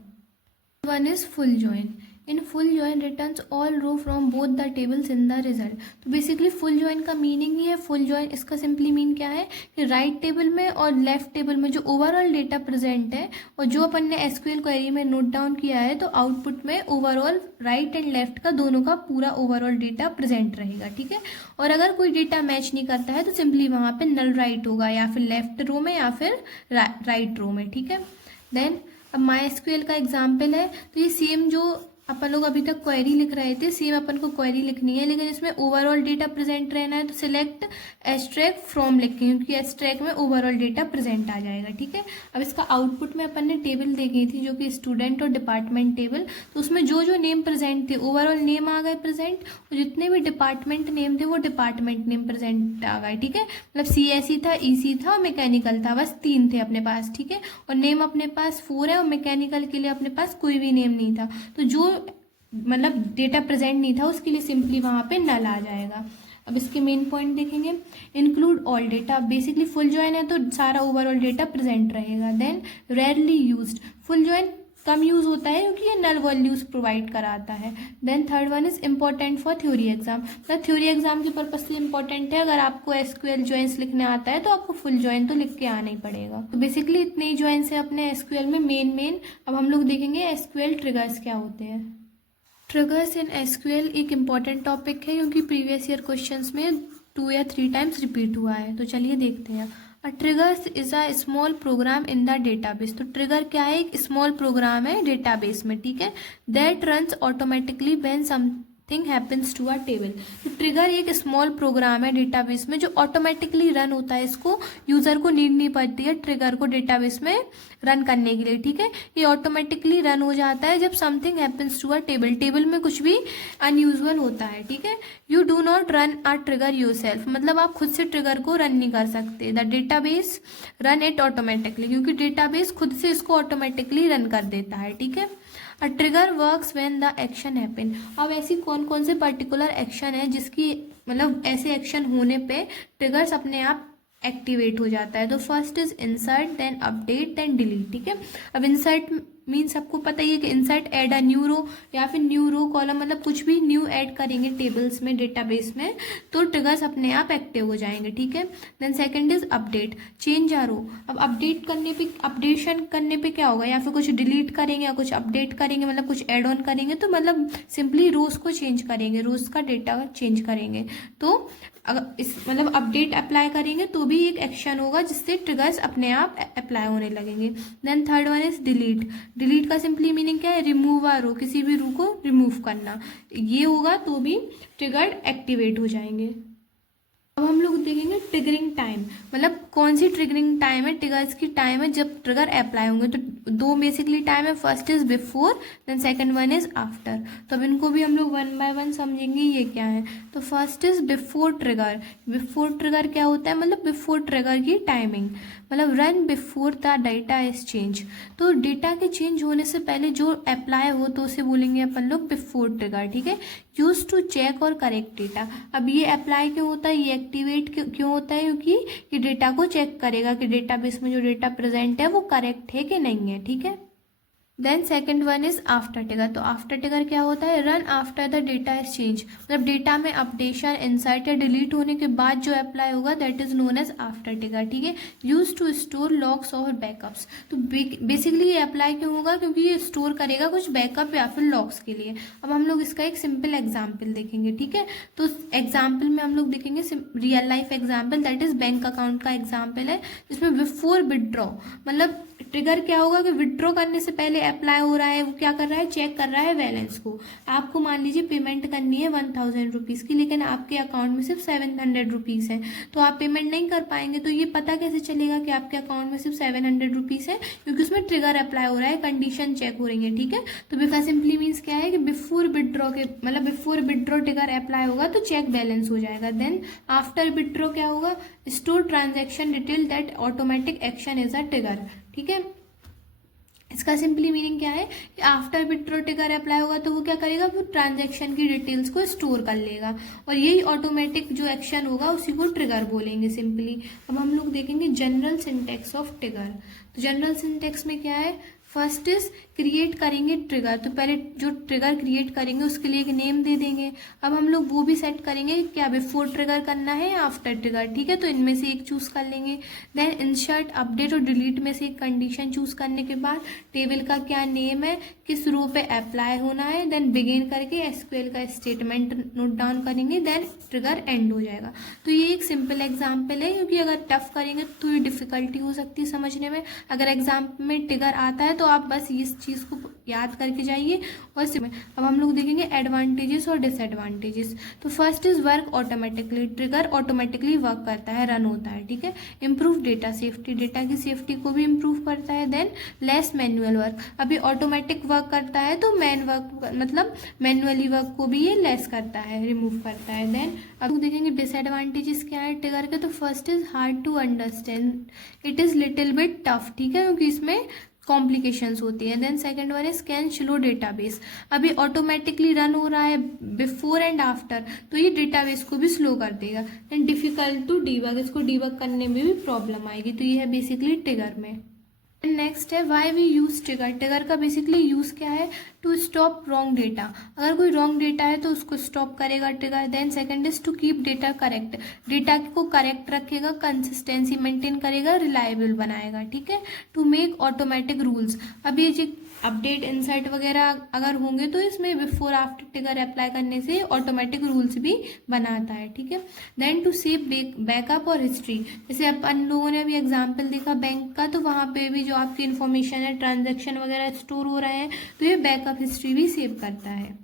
One is full join. In full join returns all row from both the tables in the result. तो बेसिकली फुल ज्वाइन का meaning ही है, full join इसका simply mean क्या है कि right table में और लेफ्ट टेबल में जो ओवरऑल डेटा प्रेजेंट है और जो अपन ने एसक्यूएल क्वेरी में नोट डाउन किया है, तो आउटपुट में ओवरऑल राइट एंड लेफ्ट का दोनों का पूरा ओवरऑल डेटा प्रेजेंट रहेगा, ठीक है। और अगर कोई डेटा मैच नहीं करता है तो सिंपली वहाँ पे नल राइट होगा, या फिर लेफ्ट रो में या फिर राइट रो में, ठीक है। देन अब माई एसक्यूएल का एग्जाम्पल है, तो ये सेम जो अपन लोग अभी तक क्वेरी लिख रहे थे सेम अपन को क्वेरी लिखनी है, लेकिन इसमें ओवरऑल डेटा प्रेजेंट रहना है, तो सिलेक्ट एस्ट्रैक्ट फ्रॉम लिखें क्योंकि एस्ट्रैक्ट में ओवरऑल डेटा प्रेजेंट आ जाएगा, ठीक है। अब इसका आउटपुट में अपन ने टेबल देखी थी जो कि स्टूडेंट और डिपार्टमेंट टेबल, तो उसमें जो जो नेम प्रेजेंट थे ओवरऑल नेम आ गए प्रेजेंट, और जितने भी डिपार्टमेंट नेम थे वो डिपार्टमेंट नेम प्रेजेंट आ गए, ठीक है। मतलब CSE था, EC था और मैकेनिकल था, बस 3 थे अपने पास, ठीक है। और नेम अपने पास 4 है और मैकेनिकल के लिए अपने पास कोई भी नेम नहीं था, तो जो मतलब डेटा प्रेजेंट नहीं था उसके लिए सिंपली वहाँ पे नल आ जाएगा। अब इसके मेन पॉइंट देखेंगे, include all data, basically full join है तो सारा ओवरऑल डेटा प्रेजेंट रहेगा। Then rarely used, full join कम यूज होता है क्योंकि ये नल वैल्यूज प्रोवाइड कराता है। Then third one is important for theory exam, मतलब थ्योरी एग्जाम के पर्पज से इंपॉर्टेंट है, अगर आपको एसक्यूएल ज्वाइंस लिखने आता है तो आपको फुल ज्वाइन तो लिख के आना ही पड़ेगा। तो बेसिकली इतने ही ज्वाइंस है अपने एसक्यूएल में मेन। अब हम लोग देखेंगे एसक्यूएल ट्रिगर्स क्या होते हैं। ट्रिगर्स इन एसक्यूएल एक इम्पॉर्टेंट टॉपिक है क्योंकि प्रीवियस ईयर क्वेश्चंस में 2 या 3 टाइम्स रिपीट हुआ है, तो चलिए देखते हैं। A triggers is a small program in the database. तो ट्रिगर क्या है, एक स्मॉल प्रोग्राम है डेटाबेस में, ठीक है। That runs automatically when something happens to a table. तो ट्रिगर एक स्मॉल प्रोग्राम है डेटाबेस में जो ऑटोमेटिकली रन होता है, इसको यूजर को नीड नहीं पड़ती है ट्रिगर को डेटाबेस में रन करने के लिए, ठीक है। ये ऑटोमेटिकली रन हो जाता है जब something happens to a table, table में कुछ भी अनयूजुअल होता है, ठीक है। You do not run a trigger yourself, मतलब आप खुद से ट्रिगर को रन नहीं कर सकते। The database run it automatically, क्योंकि डेटाबेस खुद से इसको ऑटोमेटिकली रन कर देता है, ठीक है। A trigger works when the action happen. अब ऐसी कौन कौन से पर्टिकुलर एक्शन है जिसकी मतलब ऐसे एक्शन होने पे ट्रिगर्स अपने आप एक्टिवेट हो जाता है। तो first is insert, then update, then delete, ठीक है। अब इंसर्ट मीन्स सबको पता ही है कि insert add a new row या फिर न्यू रो कॉलम, मतलब कुछ भी न्यू ऐड करेंगे टेबल्स में डेटाबेस में तो ट्रिगर्स अपने आप एक्टिव हो जाएंगे, ठीक है। Then second is update, change a row. अब अपडेट करने पे, अपडेशन करने पे क्या होगा, या फिर कुछ डिलीट करेंगे या कुछ अपडेट करेंगे, मतलब कुछ ऐड ऑन करेंगे, तो मतलब सिंपली रोज को चेंज करेंगे, रोज का डेटा चेंज करेंगे। तो अगर इस मतलब अपडेट अप्लाई करेंगे तो भी एक एक्शन होगा जिससे ट्रिगर्स अपने आप अप्लाई होने लगेंगे। Then third one is delete. Delete का सिंपली मीनिंग क्या है, रिमूव आ रो, किसी भी रो को रिमूव करना, ये होगा तो भी ट्रिगर एक्टिवेट हो जाएंगे। अब हम लोग देखेंगे ट्रिगरिंग टाइम, मतलब कौन सी ट्रिगरिंग टाइम है, ट्रिगर्स की टाइम है जब ट्रिगर अप्लाई होंगे। तो 2 बेसिकली टाइम है, first is before, then second one is after. तो अब इनको भी हम लोग 1 बाय 1 समझेंगे ये क्या है। तो first is before trigger. Before trigger क्या होता है, मतलब बिफोर ट्रिगर की टाइमिंग, मतलब run before the data is change. तो डेटा के चेंज होने से पहले जो अप्लाई हो तो उसे बोलेंगे अपन लोग बिफोर ट्रिगर, ठीक है। यूज टू चेक और करेक्ट डेटा। अब ये अप्लाई क्यों होता है, ये एक्टिवेट क्यों होता है, क्योंकि ये डेटा को चेक करेगा कि डेटाबेस में जो डेटा प्रेजेंट है वो करेक्ट है कि नहीं है, ठीक है। Then second one is after trigger. तो आफ्टर ट्रिगर क्या होता है, run after the data is change, मतलब डेटा में अपडेशन, इंसर्ट या डिलीट होने के बाद जो अप्लाई होगा that is known as after trigger, ठीक है। यूज टू स्टोर लॉग्स और बैकअप्स। तो बेसिकली ये अप्लाई क्यों होगा, क्योंकि ये स्टोर करेगा कुछ बैकअप या फिर लॉग्स के लिए। अब हम लोग इसका एक सिंपल एग्जाम्पल देखेंगे, ठीक है। तो एग्जाम्पल में हम लोग देखेंगे real life example, that is bank account का एग्जाम्पल है, जिसमें बिफोर विदड्रॉ, मतलब ट्रिगर क्या होगा कि विड्रॉ करने से पहले अप्लाई हो रहा है, वो क्या कर रहा है, चेक कर रहा है बैलेंस को। आपको मान लीजिए पेमेंट करनी है 1000 रुपीज़ की, लेकिन आपके अकाउंट में सिर्फ 700 रुपीज़ है, तो आप पेमेंट नहीं कर पाएंगे। तो ये पता कैसे चलेगा कि आपके अकाउंट में सिर्फ 700 रुपीज़ है, क्योंकि उसमें ट्रिगर अप्लाई हो रहा है, कंडीशन चेक हो रही है, ठीक है। तो बिफोर सिंपली मीन्स क्या है कि बिफोर विड्रॉ के, मतलब बिफोर विड्रॉ ट्रिगर अप्लाई होगा तो चेक बैलेंस हो जाएगा। देन आफ्टर विड्रॉ क्या होगा, store transaction detail that automatic action is a trigger, ठीक है। इसका सिंपली मीनिंग क्या है कि आफ्टर विड्रॉ ट्रिगर अप्लाई होगा तो वो क्या करेगा, वो ट्रांजैक्शन की डिटेल्स को स्टोर कर लेगा, और यही ऑटोमेटिक जो एक्शन होगा उसी को ट्रिगर बोलेंगे सिंपली। अब हम लोग देखेंगे जनरल सिंटेक्स ऑफ ट्रिगर। तो जनरल सिंटेक्स में क्या है, फर्स्ट इज क्रिएट करेंगे ट्रिगर, तो पहले जो ट्रिगर क्रिएट करेंगे उसके लिए एक नेम दे देंगे। अब हम लोग वो भी सेट करेंगे क्या बिफोर ट्रिगर करना है या आफ्टर ट्रिगर, ठीक है। तो इनमें से एक चूज कर लेंगे। देन इंसर्ट, अपडेट और डिलीट में से एक कंडीशन चूज करने के बाद टेबल का क्या नेम है, किस रो पे अप्लाई होना है, देन बिगिन करके एसक्यूएल का स्टेटमेंट नोट डाउन करेंगे, देन ट्रिगर एंड हो जाएगा। तो ये एक सिंपल एग्जाम्पल है, क्योंकि अगर टफ करेंगे तो ये डिफिकल्टी हो सकती है समझने में। अगर एग्जाम में ट्रिगर आता है तो आप बस इस चीज़ को याद करके जाइए। और अब हम लोग देखेंगे एडवांटेजेस और डिसएडवांटेजेस। तो first is work automatically, trigger automatically work करता है, रन होता है, ठीक है। इम्प्रूव डेटा सेफ्टी, डेटा की सेफ्टी को भी इम्प्रूव करता है। देन लेस मैनुअल वर्क, अभी ऑटोमेटिक वर्क करता है तो मतलब मैनुअली वर्क को भी ये लेस करता है, रिमूव करता है। देन अब देखेंगे डिसएडवांटेजेस क्या है ट्रिगर के। तो first is hard to understand, it is little bit tough, ठीक है, क्योंकि इसमें कॉम्प्लिकेशंस होती है। Then second one is can slow database, अभी ऑटोमेटिकली रन हो रहा है बिफोर एंड आफ्टर, तो ये डेटाबेस को भी स्लो कर देगा। देन डिफिकल्ट टू डीबग, इसको डीबग करने में भी प्रॉब्लम आएगी। तो ये है बेसिकली ट्रिगर में। नेक्स्ट है why we use trigger. Trigger का बेसिकली यूज क्या है, टू स्टॉप रॉन्ग डेटा, अगर कोई रॉन्ग डेटा है तो उसको स्टॉप करेगा trigger. Then second is to keep data correct, data को करेक्ट रखेगा, कंसिस्टेंसी मेंटेन करेगा, रिलायबल बनाएगा, ठीक है। टू मेक ऑटोमेटिक रूल्स, अब ये जो अपडेट इंसर्ट वगैरह अगर होंगे तो इसमें बिफोर आफ्टर ट्रिगर अप्लाई करने से ऑटोमेटिक रूल्स भी बनाता है, ठीक है। देन टू सेव बैकअप और हिस्ट्री, जैसे अपन लोगों ने अभी एग्जाम्पल देखा बैंक का, तो वहाँ पे भी जो आपकी इन्फॉर्मेशन है, ट्रांजेक्शन वगैरह स्टोर हो रहे हैं, तो ये बैकअप हिस्ट्री भी सेव करता है।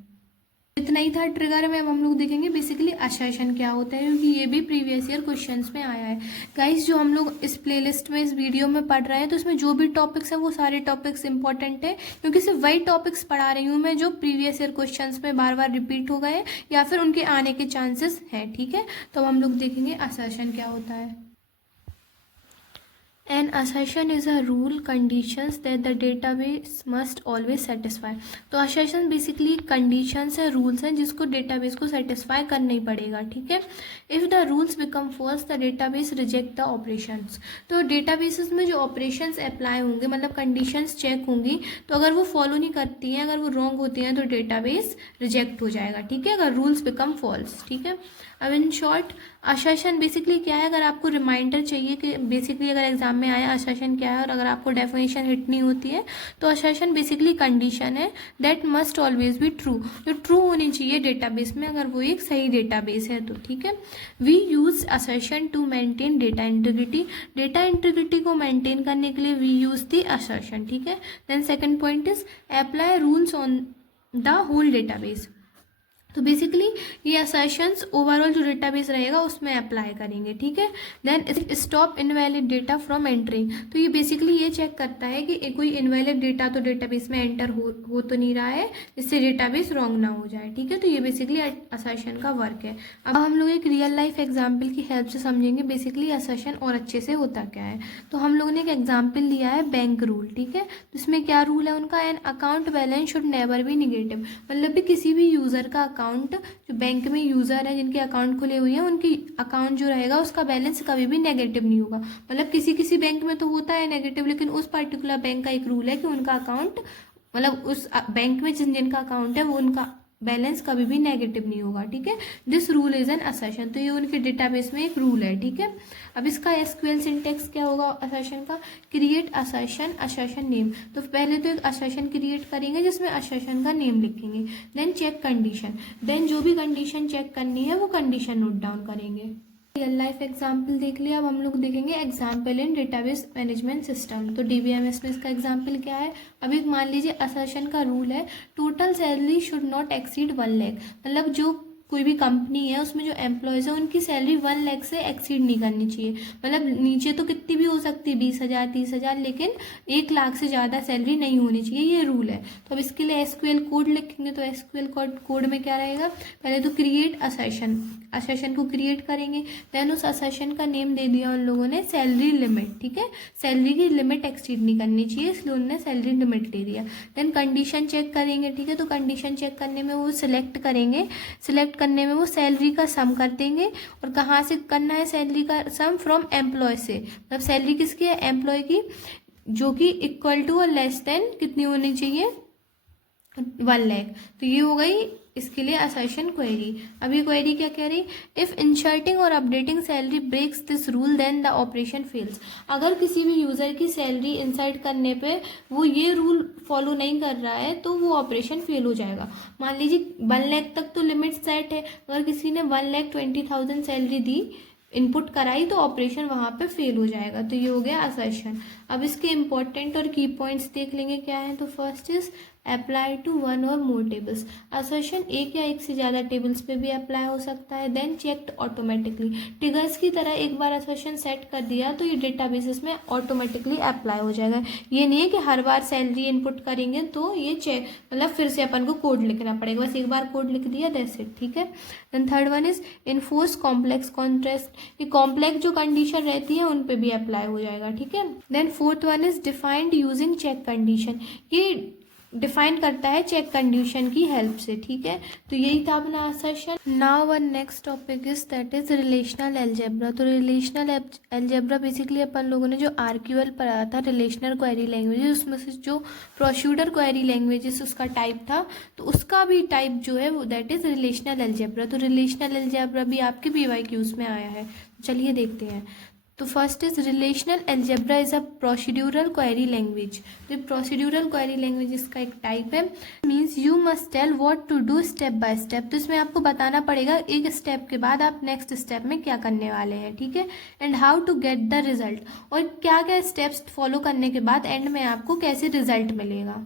इतना ही था ट्रिगर में। अब हम लोग देखेंगे बेसिकली असर्शन क्या होता है, क्योंकि ये भी प्रीवियस ईयर क्वेश्चंस में आया है। गाइस जो हम लोग इस प्लेलिस्ट में, इस वीडियो में पढ़ रहे हैं, तो इसमें जो भी टॉपिक्स हैं वो सारे टॉपिक्स इंपॉर्टेंट है, क्योंकि सिर्फ वही टॉपिक्स पढ़ा रही हूँ मैं जो प्रीवियस ईयर क्वेश्चंस में बार बार रिपीट हो गए या फिर उनके आने के चांसेस हैं, ठीक है। तो हम लोग देखेंगे असर्शन क्या होता है। An assertion is a rule conditions that the database must always satisfy। तो assertion basically conditions है, rules हैं जिसको database को satisfy करना ही पड़ेगा, ठीक है। If the rules become false, the database reject the operations। तो databases में जो operations apply होंगे, मतलब conditions check होंगी, तो अगर वो follow नहीं करती हैं, अगर वो wrong होती हैं, तो database reject हो जाएगा, ठीक है, अगर rules become false, ठीक है। अब इन शॉर्ट असर्शन बेसिकली क्या है, अगर आपको रिमाइंडर चाहिए कि बेसिकली अगर एग्जाम में आया असर्शन क्या है, और अगर आपको डेफिनेशन हिट नहीं होती है, तो असर्शन बेसिकली कंडीशन है that must always be true, जो ट्रू होनी चाहिए डेटाबेस में, अगर वो एक सही डेटाबेस है तो, ठीक है। We use assertion to maintain data integrity, data integrity को मेंटेन करने के लिए वी यूज दी असर्शन, ठीक है। Then second point is apply rules on the whole database. तो बेसिकली ये असर्शंस ओवरऑल जो डेटाबेस रहेगा उसमें अप्लाई करेंगे, ठीक है। Then stop invalid data from entering, तो ये बेसिकली ये चेक करता है कि कोई इनवैलिड डेटा तो डेटाबेस में एंटर हो तो नहीं रहा है, जिससे डेटाबेस रॉन्ग ना हो जाए, ठीक है। तो ये बेसिकली असर्शन का वर्क है। अब हम लोग एक रियल लाइफ एग्जाम्पल की हेल्प से समझेंगे बेसिकली असर्शन और अच्छे से होता क्या है। तो हम लोगों ने एक एग्जाम्पल लिया है बैंक रूल, ठीक है। तो इसमें क्या रूल है उनका, an account balance should never be negative, मतलब भी किसी भी यूजर का अकाउंट, जो बैंक में यूजर है जिनके अकाउंट खुले हुए हैं, उनकी अकाउंट जो रहेगा उसका बैलेंस कभी भी नेगेटिव नहीं होगा। मतलब किसी किसी बैंक में तो होता है नेगेटिव, लेकिन उस पर्टिकुलर बैंक का एक रूल है कि उनका अकाउंट मतलब उस बैंक में जिनका अकाउंट है वो उनका बैलेंस कभी भी नेगेटिव नहीं होगा, ठीक है। This rule is an assertion, तो ये उनके डेटाबेस में एक रूल है, ठीक है। अब इसका एसक्यूएल सिंटेक्स क्या होगा असर्शन का, क्रिएट असर्शन असर्शन नेम। तो पहले तो एक असर्शन क्रिएट करेंगे जिसमें असर्शन का नेम लिखेंगे, देन चेक कंडीशन, देन जो भी कंडीशन चेक करनी है वो कंडीशन नोट डाउन करेंगे। रियल लाइफ एग्जाम्पल देख लिया, अब हम लोग देखेंगे example in database management system. तो डीबीएमएस में इसका एग्जाम्पल क्या है, अभी मान लीजिए असर्शन का रूल है total salary should not exceed 1 lakh, मतलब जो कोई भी कंपनी है उसमें जो एम्प्लॉयज़ है उनकी सैलरी 1 लाख से एक्सीड नहीं करनी चाहिए। मतलब नीचे तो कितनी भी हो सकती है 20,000 30,000, लेकिन 1 लाख से ज़्यादा सैलरी नहीं होनी चाहिए, ये रूल है। तो अब इसके लिए एसक्यूएल कोड लिखेंगे, तो एसक्यूएल कोड में क्या रहेगा, पहले तो क्रिएट असर्शन, असर्शन को क्रिएट करेंगे, देन उस असर्शन का नेम दे दिया उन लोगों ने सैलरी लिमिट, ठीक है। सैलरी की लिमिट एक्सीड नहीं करनी चाहिए इसलिए उन्होंने सैलरी लिमिट दे दिया। देन कंडीशन चेक करेंगे, ठीक है। तो कंडीशन चेक करने में वो सिलेक्ट करेंगे, सिलेक्ट करने में वो सैलरी का सम कर देंगे, और कहाँ से करना है सैलरी का सम, फ्रॉम एम्प्लॉय से, मतलब सैलरी किसकी है, एम्प्लॉय की, जो कि इक्वल टू और लेस देन कितनी होनी चाहिए 1 लाख। तो ये हो गई इसके लिए असर्शन क्वेरी। अभी क्वेरी क्या कह रही, इफ इंसर्टिंग और updating salary breaks this rule then the operation fails. अगर किसी भी यूजर की सैलरी इंसर्ट करने पे वो ये रूल फॉलो नहीं कर रहा है तो वो ऑपरेशन फेल हो जाएगा। मान लीजिए 1 लाख तक तो लिमिट सेट है, अगर किसी ने 1,20,000 सैलरी दी, इनपुट कराई, तो ऑपरेशन वहाँ पे फेल हो जाएगा। तो ये हो गया असर्शन। अब इसके इंपॉर्टेंट और की पॉइंट्स देख लेंगे क्या है। तो फर्स्ट इज अप्लाई टू 1 और मोर टेबल्स, असर्शन एक या एक से ज़्यादा टेबल्स पे भी अप्लाई हो सकता है। देन चेक्ड ऑटोमेटिकली, ट्रिगर्स की तरह एक बार असर्शन सेट कर दिया तो ये डेटाबेसेस में ऑटोमेटिकली अप्लाई हो जाएगा। ये नहीं है कि हर बार सैलरी इनपुट करेंगे तो ये चेक, मतलब फिर से अपन को कोड लिखना पड़ेगा, बस एक बार कोड लिख दिया दैट्स इट, ठीक है। Then third one is enforce complex constraint, ये कॉम्प्लेक्स जो कंडीशन रहती है उन पे भी अप्लाई हो जाएगा, ठीक है। Then fourth one is defined using check condition, ये डिफाइन करता है चेक कंडीशन की हेल्प से, ठीक है। तो यही था अपना assertion. Now one next topic is that is relational algebra. तो रिलेशनल अलजेब्रा बेसिकली अपन लोगों ने जो आरक्यूएल पढ़ा था, रिलेशनल क्वेरी लैंग्वेज, उसमें से जो प्रोसीड्यूर क्वेरी लैंग्वेजेस उसका टाइप था, तो उसका भी टाइप जो है वो दैट इज रिलेशनल अलजेब्रा। तो रिलेशनल अलजेब्रा भी आपके पीवाईक्यूज में आया है, चलिए देखते हैं। तो first is relational algebra is a procedural query language. तो प्रोसीड्यूरल क्वेरी लैंग्वेज इसका एक टाइप है। Means you must tell what to do step by step, तो इसमें आपको बताना पड़ेगा एक स्टेप के बाद आप नेक्स्ट स्टेप में क्या करने वाले हैं, ठीक है। And how to get the result, और क्या क्या स्टेप्स फॉलो करने के बाद एंड में आपको कैसे रिजल्ट मिलेगा।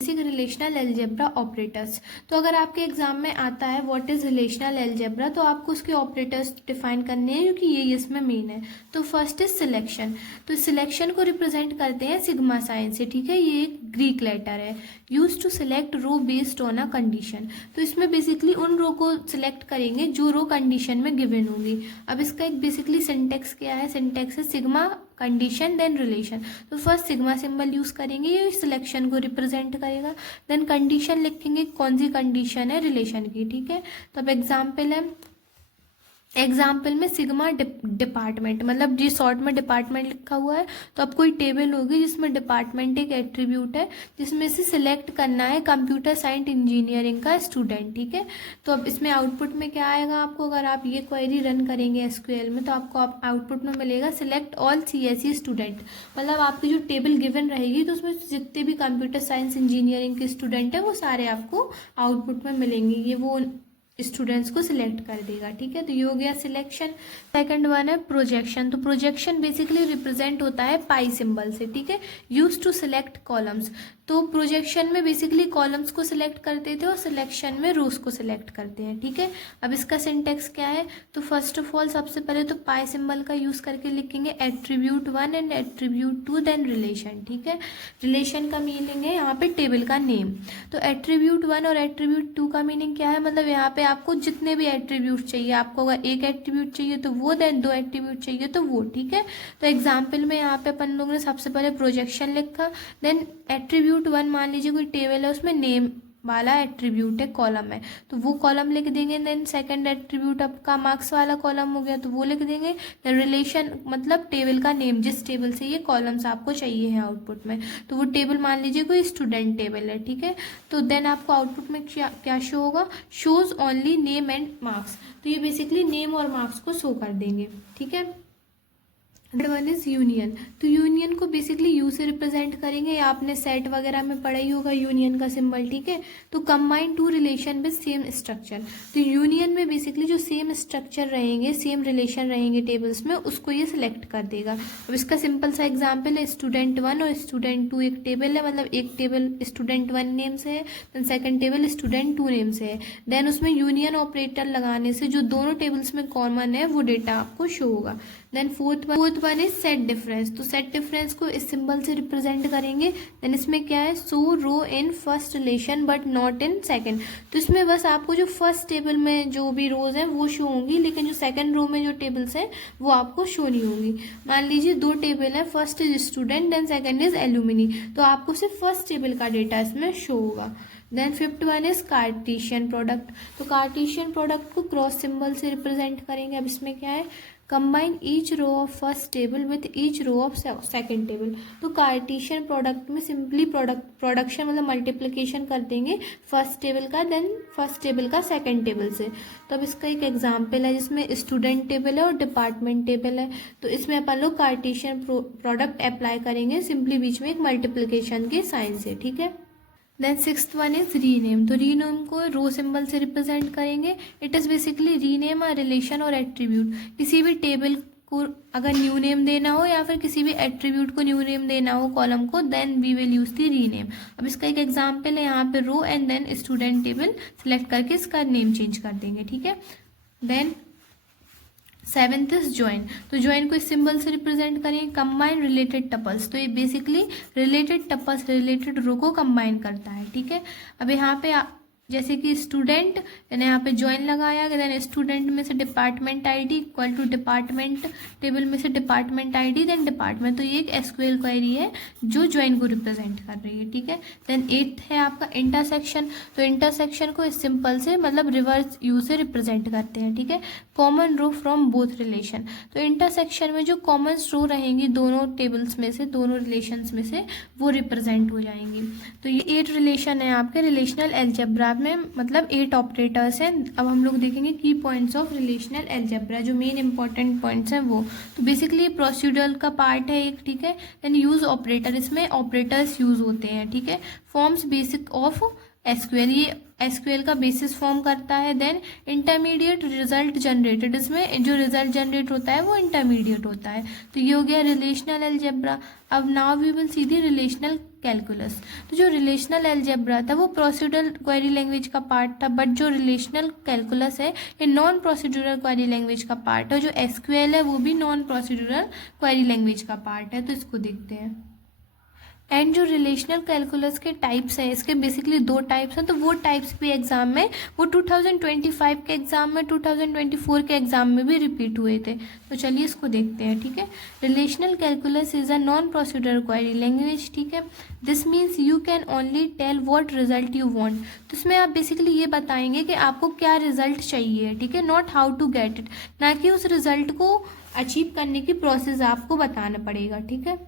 बेसिक रिलेशनल अलजेब्रा ऑपरेटर्स, तो अगर आपके एग्जाम में आता है व्हाट इज रिलेशनल अलजेब्रा, तो आपको उसके ऑपरेटर्स डिफाइन करने हैं क्योंकि ये इसमें मेन है। तो फर्स्ट इज सिलेक्शन, तो सिलेक्शन को रिप्रेजेंट करते हैं सिग्मा साइन से, ठीक है। ये एक ग्रीक लेटर है। Use to select row based on a condition, तो इसमें बेसिकली उन रो को सिलेक्ट करेंगे जो रो कंडीशन में गिवन होगी। अब इसका एक बेसिकली सिंटेक्स क्या है, सिंटेक्स है सिग्मा कंडीशन देन रिलेशन। तो फर्स्ट सिग्मा सिंबल यूज करेंगे, ये सिलेक्शन को रिप्रेजेंट करेगा। देन कंडीशन लिखेंगे, कौन सी कंडीशन है, रिलेशन की, ठीक है। तो अब एग्जाम्पल है, एग्जाम्पल में सिग्मा डिपार्टमेंट, मतलब जी शॉर्ट में डिपार्टमेंट लिखा हुआ है, तो अब कोई टेबल होगी जिसमें डिपार्टमेंट एक एट्रीब्यूट है जिसमें से सिलेक्ट करना है कंप्यूटर साइंस इंजीनियरिंग का स्टूडेंट, ठीक है। तो अब इसमें आउटपुट में क्या आएगा आपको, अगर आप ये क्वेरी रन करेंगे एसक्यूएल में तो आपको आउटपुट में मिलेगा सिलेक्ट ऑल सीएसई स्टूडेंट, मतलब आपकी जो टेबल गिवन रहेगी तो उसमें जितने भी कंप्यूटर साइंस इंजीनियरिंग के स्टूडेंट है वो सारे आपको आउटपुट में मिलेंगे, ये वो स्टूडेंट्स को सिलेक्ट कर देगा, ठीक है। तो ये हो गया सिलेक्शन। सेकंड वन है प्रोजेक्शन, तो प्रोजेक्शन बेसिकली रिप्रेजेंट होता है पाई सिंबल से, ठीक है। यूज टू सिलेक्ट कॉलम्स, तो प्रोजेक्शन में बेसिकली कॉलम्स को सिलेक्ट करते थे और सिलेक्शन में रोज को सिलेक्ट करते हैं, ठीक है। अब इसका सिंटेक्स क्या है, तो फर्स्ट ऑफ ऑल सबसे पहले तो पाई सिंबल का यूज करके लिखेंगे attribute 1 and attribute 2 then relation, ठीक है। रिलेशन का मीनिंग है यहाँ पे टेबल का नेम, तो एट्रीब्यूट 1 और एट्रीब्यूट 2 का मीनिंग क्या है, मतलब यहाँ पे आपको जितने भी एट्रीब्यूट चाहिए, आपको अगर एक एट्रीब्यूट चाहिए तो वो, देन 2 एट्रीब्यूट चाहिए तो वो, ठीक है। तो एग्जाम्पल में यहाँ पे अपन लोगों ने सबसे पहले प्रोजेक्शन लिखा, देन एट्रीब्यूट 1 मान लीजिए कोई टेबल है उसमें नेम वाला एट्रीब्यूट है, कॉलम है, तो वो कॉलम लिख देंगे। देन सेकंड एट्रीब्यूट आपका मार्क्स वाला कॉलम हो गया, तो वो लिख देंगे। देन रिलेशन मतलब टेबल का नेम, जिस टेबल से ये कॉलम्स आपको चाहिए है आउटपुट में, तो वो टेबल मान लीजिए कोई स्टूडेंट टेबल है, ठीक है। तो देन आपको आउटपुट में क्या शो होगा, shows only name and marks, तो ये बेसिकली नेम और मार्क्स को शो कर देंगे, ठीक है। वन इज यूनियन, तो यूनियन को बेसिकली यू से रिप्रेजेंट करेंगे, या आपने सेट वगैरह में पढ़ा ही होगा यूनियन का सिंबल, ठीक है। तो combine two relation with same structure, तो यूनियन में बेसिकली जो सेम स्ट्रक्चर रहेंगे, सेम रिलेशन रहेंगे टेबल्स में, उसको ये सिलेक्ट कर देगा। अब इसका सिंपल सा एग्जाम्पल है, स्टूडेंट 1 और स्टूडेंट 2 एक टेबल है, मतलब एक टेबल स्टूडेंट 1 नेम से है, then second table student 2 name से है। देन उसमें यूनियन ऑपरेटर लगाने से जो दोनों टेबल्स में कॉमन है वो डेटा आपको शो होगा। Then fourth one is set difference, तो सेट डिफरेंस को इस सिंबल से रिप्रेजेंट करेंगे। देन इसमें क्या है, so row in first relation but not in second, तो इसमें बस आपको जो फर्स्ट टेबल में जो भी रोज हैं वो शो होंगी, लेकिन जो सेकंड रो में जो टेबल्स हैं वो आपको शो नहीं होंगी। मान लीजिए 2 टेबल है, first is student then second is alumni, तो आपको सिर्फ फर्स्ट टेबल का डेटा इसमें शो होगा। Then fifth one is Cartesian product, तो कार्टेशियन प्रोडक्ट को क्रॉस सिंबल से रिप्रेजेंट करेंगे। अब इसमें क्या है, combine each row of first table with each row of second table, तो कार्टेशियन प्रोडक्ट में सिंपली प्रोडक्शन मतलब मल्टीप्लिकेशन कर देंगे फर्स्ट टेबल का, देन फर्स्ट टेबल का सेकंड टेबल से। तो अब इसका एक एग्जांपल है जिसमें स्टूडेंट टेबल है और डिपार्टमेंट टेबल है, तो इसमें अपन लोग कार्टेशियन प्रोडक्ट अप्लाई करेंगे सिंपली बीच में एक मल्टीप्लिकेशन के साइन से, ठीक है। Then sixth one is rename, तो रीनेम को रो सिंबल से रिप्रेजेंट करेंगे। It is basically rename a relation और एट्रीब्यूट, किसी भी टेबल को अगर न्यू नेम देना हो या फिर किसी भी एट्रीब्यूट को न्यू नेम देना हो कॉलम को, then we will use the rename. अब इसका एक एग्जांपल है, यहाँ पे rho and then student table select करके इसका नेम चेंज कर देंगे, ठीक है। देन सेवेंथ इज ज्वाइन, तो ज्वाइन को इस सिंबल से रिप्रेजेंट करेंगे। कंबाइन रिलेटेड टपल्स, तो ये बेसिकली रिलेटेड टपल्स रिलेटेड रो को कंबाइन करता है, ठीक है। अब यहाँ पे जैसे कि स्टूडेंट, यानी यहाँ पे ज्वाइन लगाया, देन स्टूडेंट में से department ID equal to department table में से डिपार्टमेंट आईडी देन डिपार्टमेंट, तो ये एक एसक्यूएल क्वेरी है जो ज्वाइन को रिप्रेजेंट कर रही है, ठीक है। देन एट्थ है आपका इंटरसेक्शन, तो इंटरसेक्शन को इस सिंपल से मतलब रिवर्स यू से रिप्रेजेंट करते हैं, ठीक है। Common row from both relation, तो इंटरसेक्शन में जो कॉमन रो रहेंगी दोनों टेबल्स में से, दोनों रिलेशंस में से, वो रिप्रेजेंट हो जाएंगी। तो ये 8 रिलेशन है आपके रिलेशनल अलजेब्रा में, मतलब 8 ऑपरेटर्स हैं। अब हम लोग देखेंगे की पॉइंट्स ऑफ रिलेशनल अलजेब्रा, जो मेन इंपॉर्टेंट पॉइंट्स हैं वो। तो बेसिकली प्रोसीड्यूरल का पार्ट है एक, ठीक है। देन यूज ऑपरेटर, इसमें ऑपरेटर्स यूज होते हैं, ठीक है। फॉर्म्स बेसिक ऑफ एसक्यूएल, ये एसक्यूएल का बेसिस फॉर्म करता है। देन इंटरमीडिएट रिजल्ट जनरेटेड, इसमें जो रिजल्ट जनरेट होता है वो इंटरमीडिएट होता है। तो ये हो गया रिलेशनल अलजेब्रा। अब now we will see the relational calculus, तो जो रिलेशनल अलजेब्रा था वो प्रोसीड्यूरल क्वेरी लैंग्वेज का पार्ट था, बट जो रिलेशनल कैलकुलस है ये नॉन प्रोसीड्यूरल क्वेरी लैंग्वेज का पार्ट है। जो एसक्यूएल है वो भी नॉन प्रोसीड्यूरल क्वेरी लैंग्वेज का पार्ट है, तो इसको देखते हैं। एंड जो रिलेशनल कैलकुलस के टाइप्स हैं, इसके बेसिकली 2 टाइप्स हैं, तो वो टाइप्स भी एग्जाम में, वो 2025 के एग्जाम में, 2024 के एग्जाम में भी रिपीट हुए थे। तो चलिए इसको देखते हैं, ठीक है। Relational calculus is a non procedural query language, ठीक है। This means you can only tell what result you want, तो इसमें आप बेसिकली ये बताएंगे कि आपको क्या रिजल्ट चाहिए, ठीक है, not how to get it, ना कि उस रिजल्ट को अचीव करने की प्रोसेस आपको बताना पड़ेगा, ठीक है।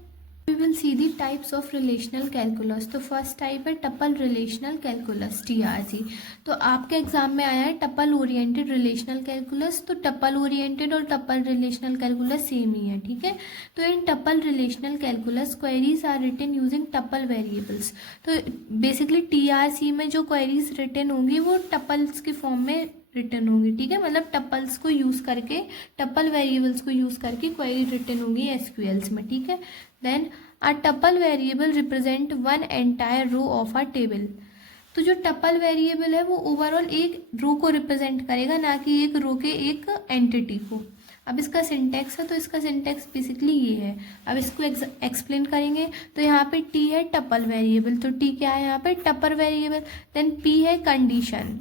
We will see the types of relational calculus, तो फर्स्ट टाइप है टपल रिलेशनल कैलकुलस, TRC। तो आपके एग्जाम में आया है टपल ओरिएंटेड रिलेशनल कैलकुलस, तो टपल ओरिएंटेड और टपल रिलेशनल कैलकुलस सेम ही है, ठीक है। तो in tuple relational calculus queries are written using tuple variables, तो बेसिकली TRC में जो क्वेरीज रिटन होंगी वो टपल्स के फॉर्म में रिटर्न होगी, ठीक है, मतलब टपल्स को यूज करके, टपल वेरिएबल्स को यूज करके क्वेरी रिटर्न होगी एसक्यूएल्स में, ठीक है। Then a tuple variable represent one entire row of a table, तो जो टपल वेरिएबल है वो ओवरऑल एक रो को रिप्रेजेंट करेगा, ना कि एक रो के एक एंटिटी को। अब इसका सिंटेक्स है, तो इसका सिंटेक्स बेसिकली ये है। अब इसको एक्सप्लेन करेंगे, तो यहाँ पे T है टपल वेरिएबल, तो T क्या है यहाँ पे टपल वेरिएबल। देन P है कंडीशन,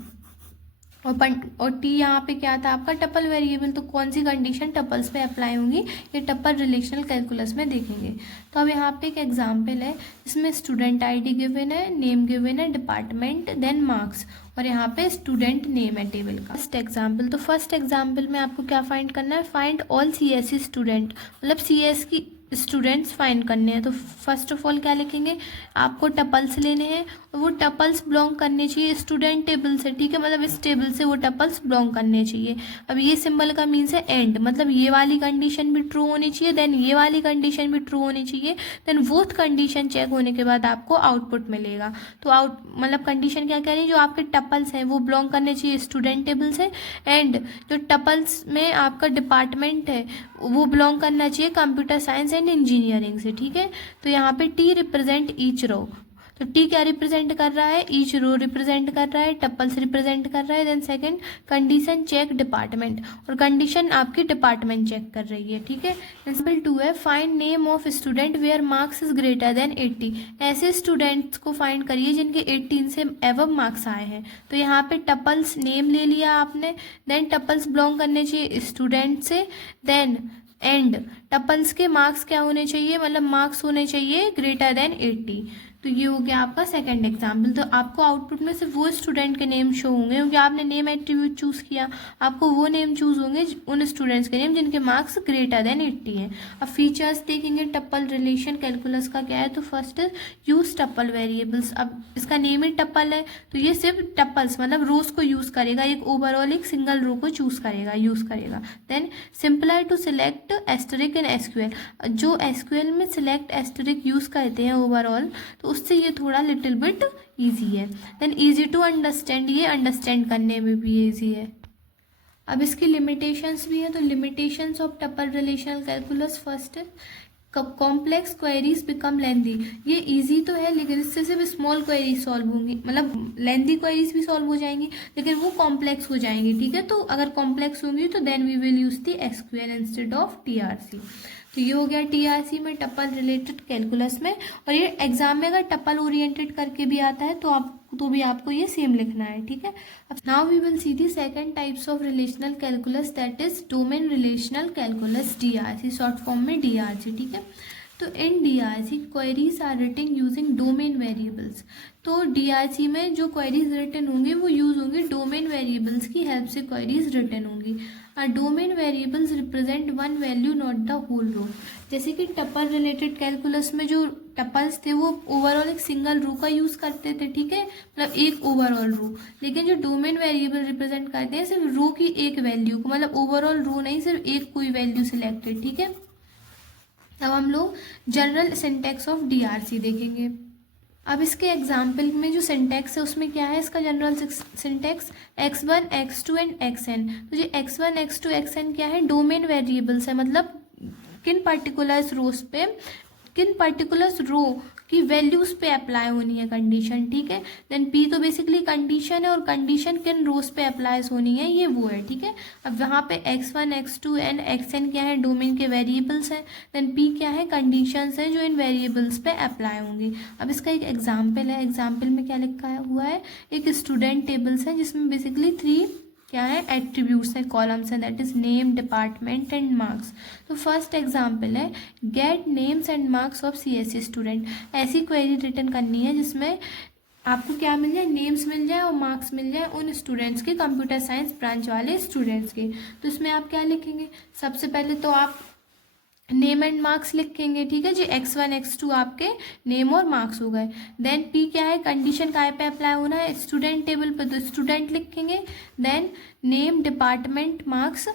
और टी यहाँ पे क्या था आपका टपल वेरिएबल, तो कौन सी कंडीशन टपल्स पे अप्लाई होंगी ये टपल रिलेशनल कैलकुलस में देखेंगे। तो अब यहाँ पे एक एग्जांपल है जिसमें स्टूडेंट आईडी गिवन है, नेम गिवन है, डिपार्टमेंट, देन मार्क्स, और यहाँ पे स्टूडेंट नेम है टेबल का। फर्स्ट एग्जाम्पल, तो फर्स्ट एग्जाम्पल में आपको क्या फाइंड करना है, फाइंड ऑल CSE स्टूडेंट, मतलब CS की स्टूडेंट्स फाइंड करने हैं। तो फर्स्ट ऑफ ऑल क्या लिखेंगे, आपको टपल्स लेने हैं और वो टपल्स बिलोंग करने चाहिए स्टूडेंट टेबल से, ठीक है, मतलब इस टेबल से वो टपल्स बिलोंग करने चाहिए। अब ये सिंबल का मीन्स है एंड, मतलब ये वाली कंडीशन भी ट्रू होनी चाहिए, देन ये वाली कंडीशन भी ट्रू होनी चाहिए, देन बोथ कंडीशन चेक होने के बाद आपको आउटपुट मिलेगा। तो मतलब कंडीशन क्या कह रही है, जो आपके टपल्स हैं वो बिलोंग करने चाहिए स्टूडेंट टेबल से, एंड जो टपल्स में आपका डिपार्टमेंट है वो बिलोंग करना चाहिए कंप्यूटर साइंस एंड इंजीनियरिंग से, ठीक है। तो यहाँ पे टी रिप्रेजेंट ईच रो, तो टी क्या रिप्रेजेंट कर रहा है, ईच रो रिप्रेजेंट कर रहा है, टपल्स रिप्रेजेंट कर रहा है। Then second condition check department, और कंडीशन आपकी डिपार्टमेंट चेक कर रही है, ठीक है। एग्जाम्पल 2 है, find name of student where marks is greater than 80, ऐसे स्टूडेंट्स को फाइंड करिए जिनके 18 से एवब मार्क्स आए हैं। तो यहाँ पे टपल्स नेम ले लिया आपने, देन टपल्स बिलोंग करने चाहिए स्टूडेंट से, देन एंड टपल्स के मार्क्स क्या होने चाहिए, मतलब मार्क्स होने चाहिए ग्रेटर देन 80। तो ये हो गया आपका सेकंड एग्जाम्पल। तो आपको आउटपुट में सिर्फ वो स्टूडेंट के नेम शो होंगे क्योंकि आपने नेम एट्रीब्यूट चूज़ किया, आपको वो नेम चूज़ होंगे उन स्टूडेंट्स के नेम जिनके मार्क्स ग्रेटर देन 80 हैं। अब फीचर्स देखेंगे टप्पल रिलेशन कैलकुलस का क्या है, तो फर्स्ट यूज टप्पल वेरिएबल्स। अब इसका नेम ही टप्पल है तो ये सिर्फ टप्पल्स मतलब रोज को यूज़ करेगा, एक ओवरऑल एक सिंगल रो को यूज़ करेगा। Then simpler to select asterisk in SQL, जो SQL में सिलेक्ट एस्टरिक यूज़ करते हैं ओवरऑल, तो उससे ये थोड़ा लिटिल बिट ईजी है। देन ईजी टू अंडरस्टैंड, ये अंडरस्टैंड करने में भी ईजी है। अब इसकी लिमिटेशंस भी हैं, तो limitations of tuple relational calculus first complex queries become lengthy, ये इजी तो है लेकिन इससे सिर्फ स्मॉल क्वेरीज सॉल्व होंगी, मतलब लेंदी क्वेरीज भी सॉल्व हो जाएंगी लेकिन वो कॉम्प्लेक्स हो जाएंगी, ठीक है। तो अगर कॉम्प्लेक्स होंगी तो then we will use the SQL instead of TRC। तो ये हो गया TRC में टप्पल रिलेटेड कैलकुलस में। और ये एग्जाम में अगर टप्पल ओरिएंटेड करके भी आता है तो भी आपको ये सेम लिखना है, ठीक है। अब now we will see the second types of relational calculus, that is domain relational calculus DRC, short form में DRC, ठीक है। तो in DRC queries are written using domain variables, तो DRC में जो क्वेरीज रिटन होंगी वो यूज होंगी डोमेन वेरिएबल्स की हेल्प से क्वेरीज रिटन होंगी। Domain variables represent one value not the whole row, जैसे कि टप्पल रिलेटेड कैलकुलस में जो टप्पल्स थे वो ओवरऑल एक सिंगल रो का यूज करते थे, ठीक है, मतलब एक ओवरऑल रो। लेकिन जो डोमेन वेरिएबल रिप्रेजेंट करते हैं सिर्फ रो की एक वैल्यू को, मतलब ओवरऑल रो नहीं, सिर्फ एक कोई वैल्यू सिलेक्टेड, ठीक है। अब हम लोग जनरल सिंटैक्स ऑफ DRC देखेंगे। अब इसके एग्जाम्पल में जो सिंटैक्स है उसमें क्या है, इसका general syntax x1 x2 and xn। तो ये x1 x2 xn क्या है, डोमेन वेरिएबल्स है, मतलब किन पर्टिकुलर रो की वैल्यूज पे अप्लाई होनी है कंडीशन, ठीक है। देन P तो बेसिकली कंडीशन है और कंडीशन किन रोज पे अप्लाई होनी है ये वो है, ठीक है। अब वहाँ पे x1 x2 एंड xn क्या है, डोमेन के वेरिएबल्स हैं, देन P क्या है, कंडीशंस हैं जो इन वेरिएबल्स पे अप्लाई होंगी। अब इसका एक एग्जाम्पल है, एग्जाम्पल में क्या लिखा हुआ है, एक स्टूडेंट टेबल्स है जिसमें बेसिकली 3 क्या है एट्रीब्यूट्स है, कॉलम्स है, that is name, department and marks. तो फर्स्ट एग्जांपल है get names and marks of CSE student, ऐसी क्वेरी रिटर्न करनी है जिसमें आपको क्या मिल जाए, नेम्स मिल जाए और मार्क्स मिल जाए उन स्टूडेंट्स के, कंप्यूटर साइंस ब्रांच वाले स्टूडेंट्स के। तो इसमें आप क्या लिखेंगे, सबसे पहले तो आप नेम एंड मार्क्स लिखेंगे, ठीक है जी। x1 x2 आपके नेम और मार्क्स हो गए। देन P क्या है, कंडीशन काय पे अप्लाई होना है, स्टूडेंट टेबल पे, तो स्टूडेंट लिखेंगे। देन नेम, डिपार्टमेंट, मार्क्स,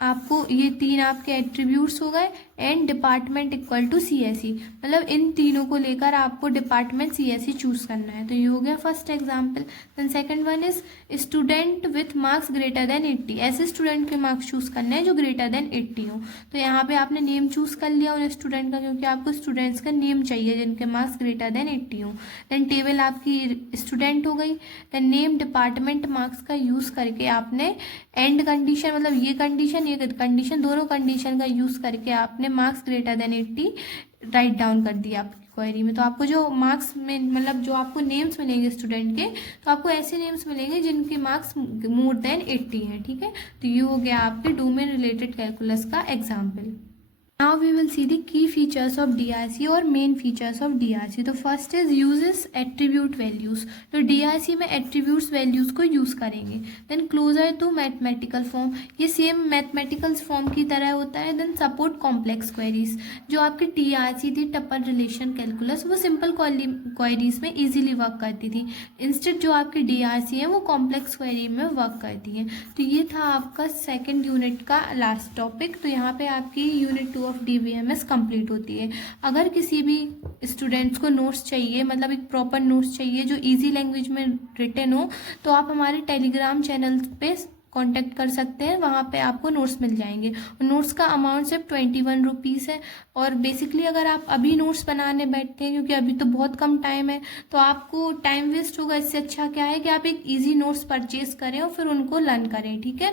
आपको ये 3 आपके एट्रीब्यूट्स हो गए, and department equal to CSE, मतलब इन तीनों को लेकर आपको डिपार्टमेंट CSE चूज करना है। तो ये हो गया first example. Then second one is student with marks greater than 80, ऐसे स्टूडेंट के मार्क्स चूज करने हैं जो ग्रेटर देन 80 हो। तो यहाँ पे आपने नेम चूज कर लिया उन स्टूडेंट का, क्योंकि आपको स्टूडेंट्स का नेम चाहिए जिनके मार्क्स ग्रेटर देन 80 हो। देन टेबल आपकी स्टूडेंट हो गई। देन नेम, डिपार्टमेंट, मार्क्स का यूज करके आपने एंड कंडीशन, मतलब ये कंडीशन दोनों कंडीशन का यूज करके आपने आपने marks greater than 80 write down कर दिया आपकी क्वेरी में। तो आपको जो मार्क्स में मतलब जो आपको नेम्स मिलेंगे स्टूडेंट के, तो आपको ऐसे नेम्स मिलेंगे जिनके मार्क्स मोर देन 80 हैं, ठीक है। तो ये हो गया आपके डोमेन रिलेटेड कैलकुलस का example. Now we will see the key features of DRC और main features of DRC। तो first is uses attribute values। तो DRC में attributes values को use करेंगे। Then closer to mathematical form, ये same mathematical form की तरह होता है। Then support complex queries, जो आपकी TRC थी tuple relation calculus, वो simple queries में easily work करती थी। Instead जो आपकी DRC है वो complex query में work करती है। तो ये था आपका सेकेंड यूनिट का लास्ट टॉपिक। तो यहाँ पे आपकी यूनिट 2 ऑफ DBMS कंप्लीट होती है। अगर किसी भी स्टूडेंट्स को नोट्स चाहिए, मतलब एक प्रॉपर नोट्स चाहिए जो इजी लैंग्वेज में रिटन हो, तो आप हमारे टेलीग्राम चैनल पे कांटेक्ट कर सकते हैं, वहाँ पे आपको नोट्स मिल जाएंगे। नोट्स का अमाउंट सिर्फ 21 रुपीज़ है। और बेसिकली अगर आप अभी नोट्स बनाने बैठते हैं, क्योंकि अभी तो बहुत कम टाइम है, तो आपको टाइम वेस्ट होगा। इससे अच्छा क्या है कि आप एक इजी नोट्स परचेज करें और फिर उनको लर्न करें, ठीक है।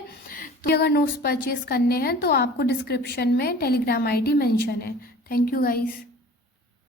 तो अगर नोट्स परचेज करने हैं तो आपको डिस्क्रिप्शन में टेलीग्राम ID मेंशन है। Thank you guys.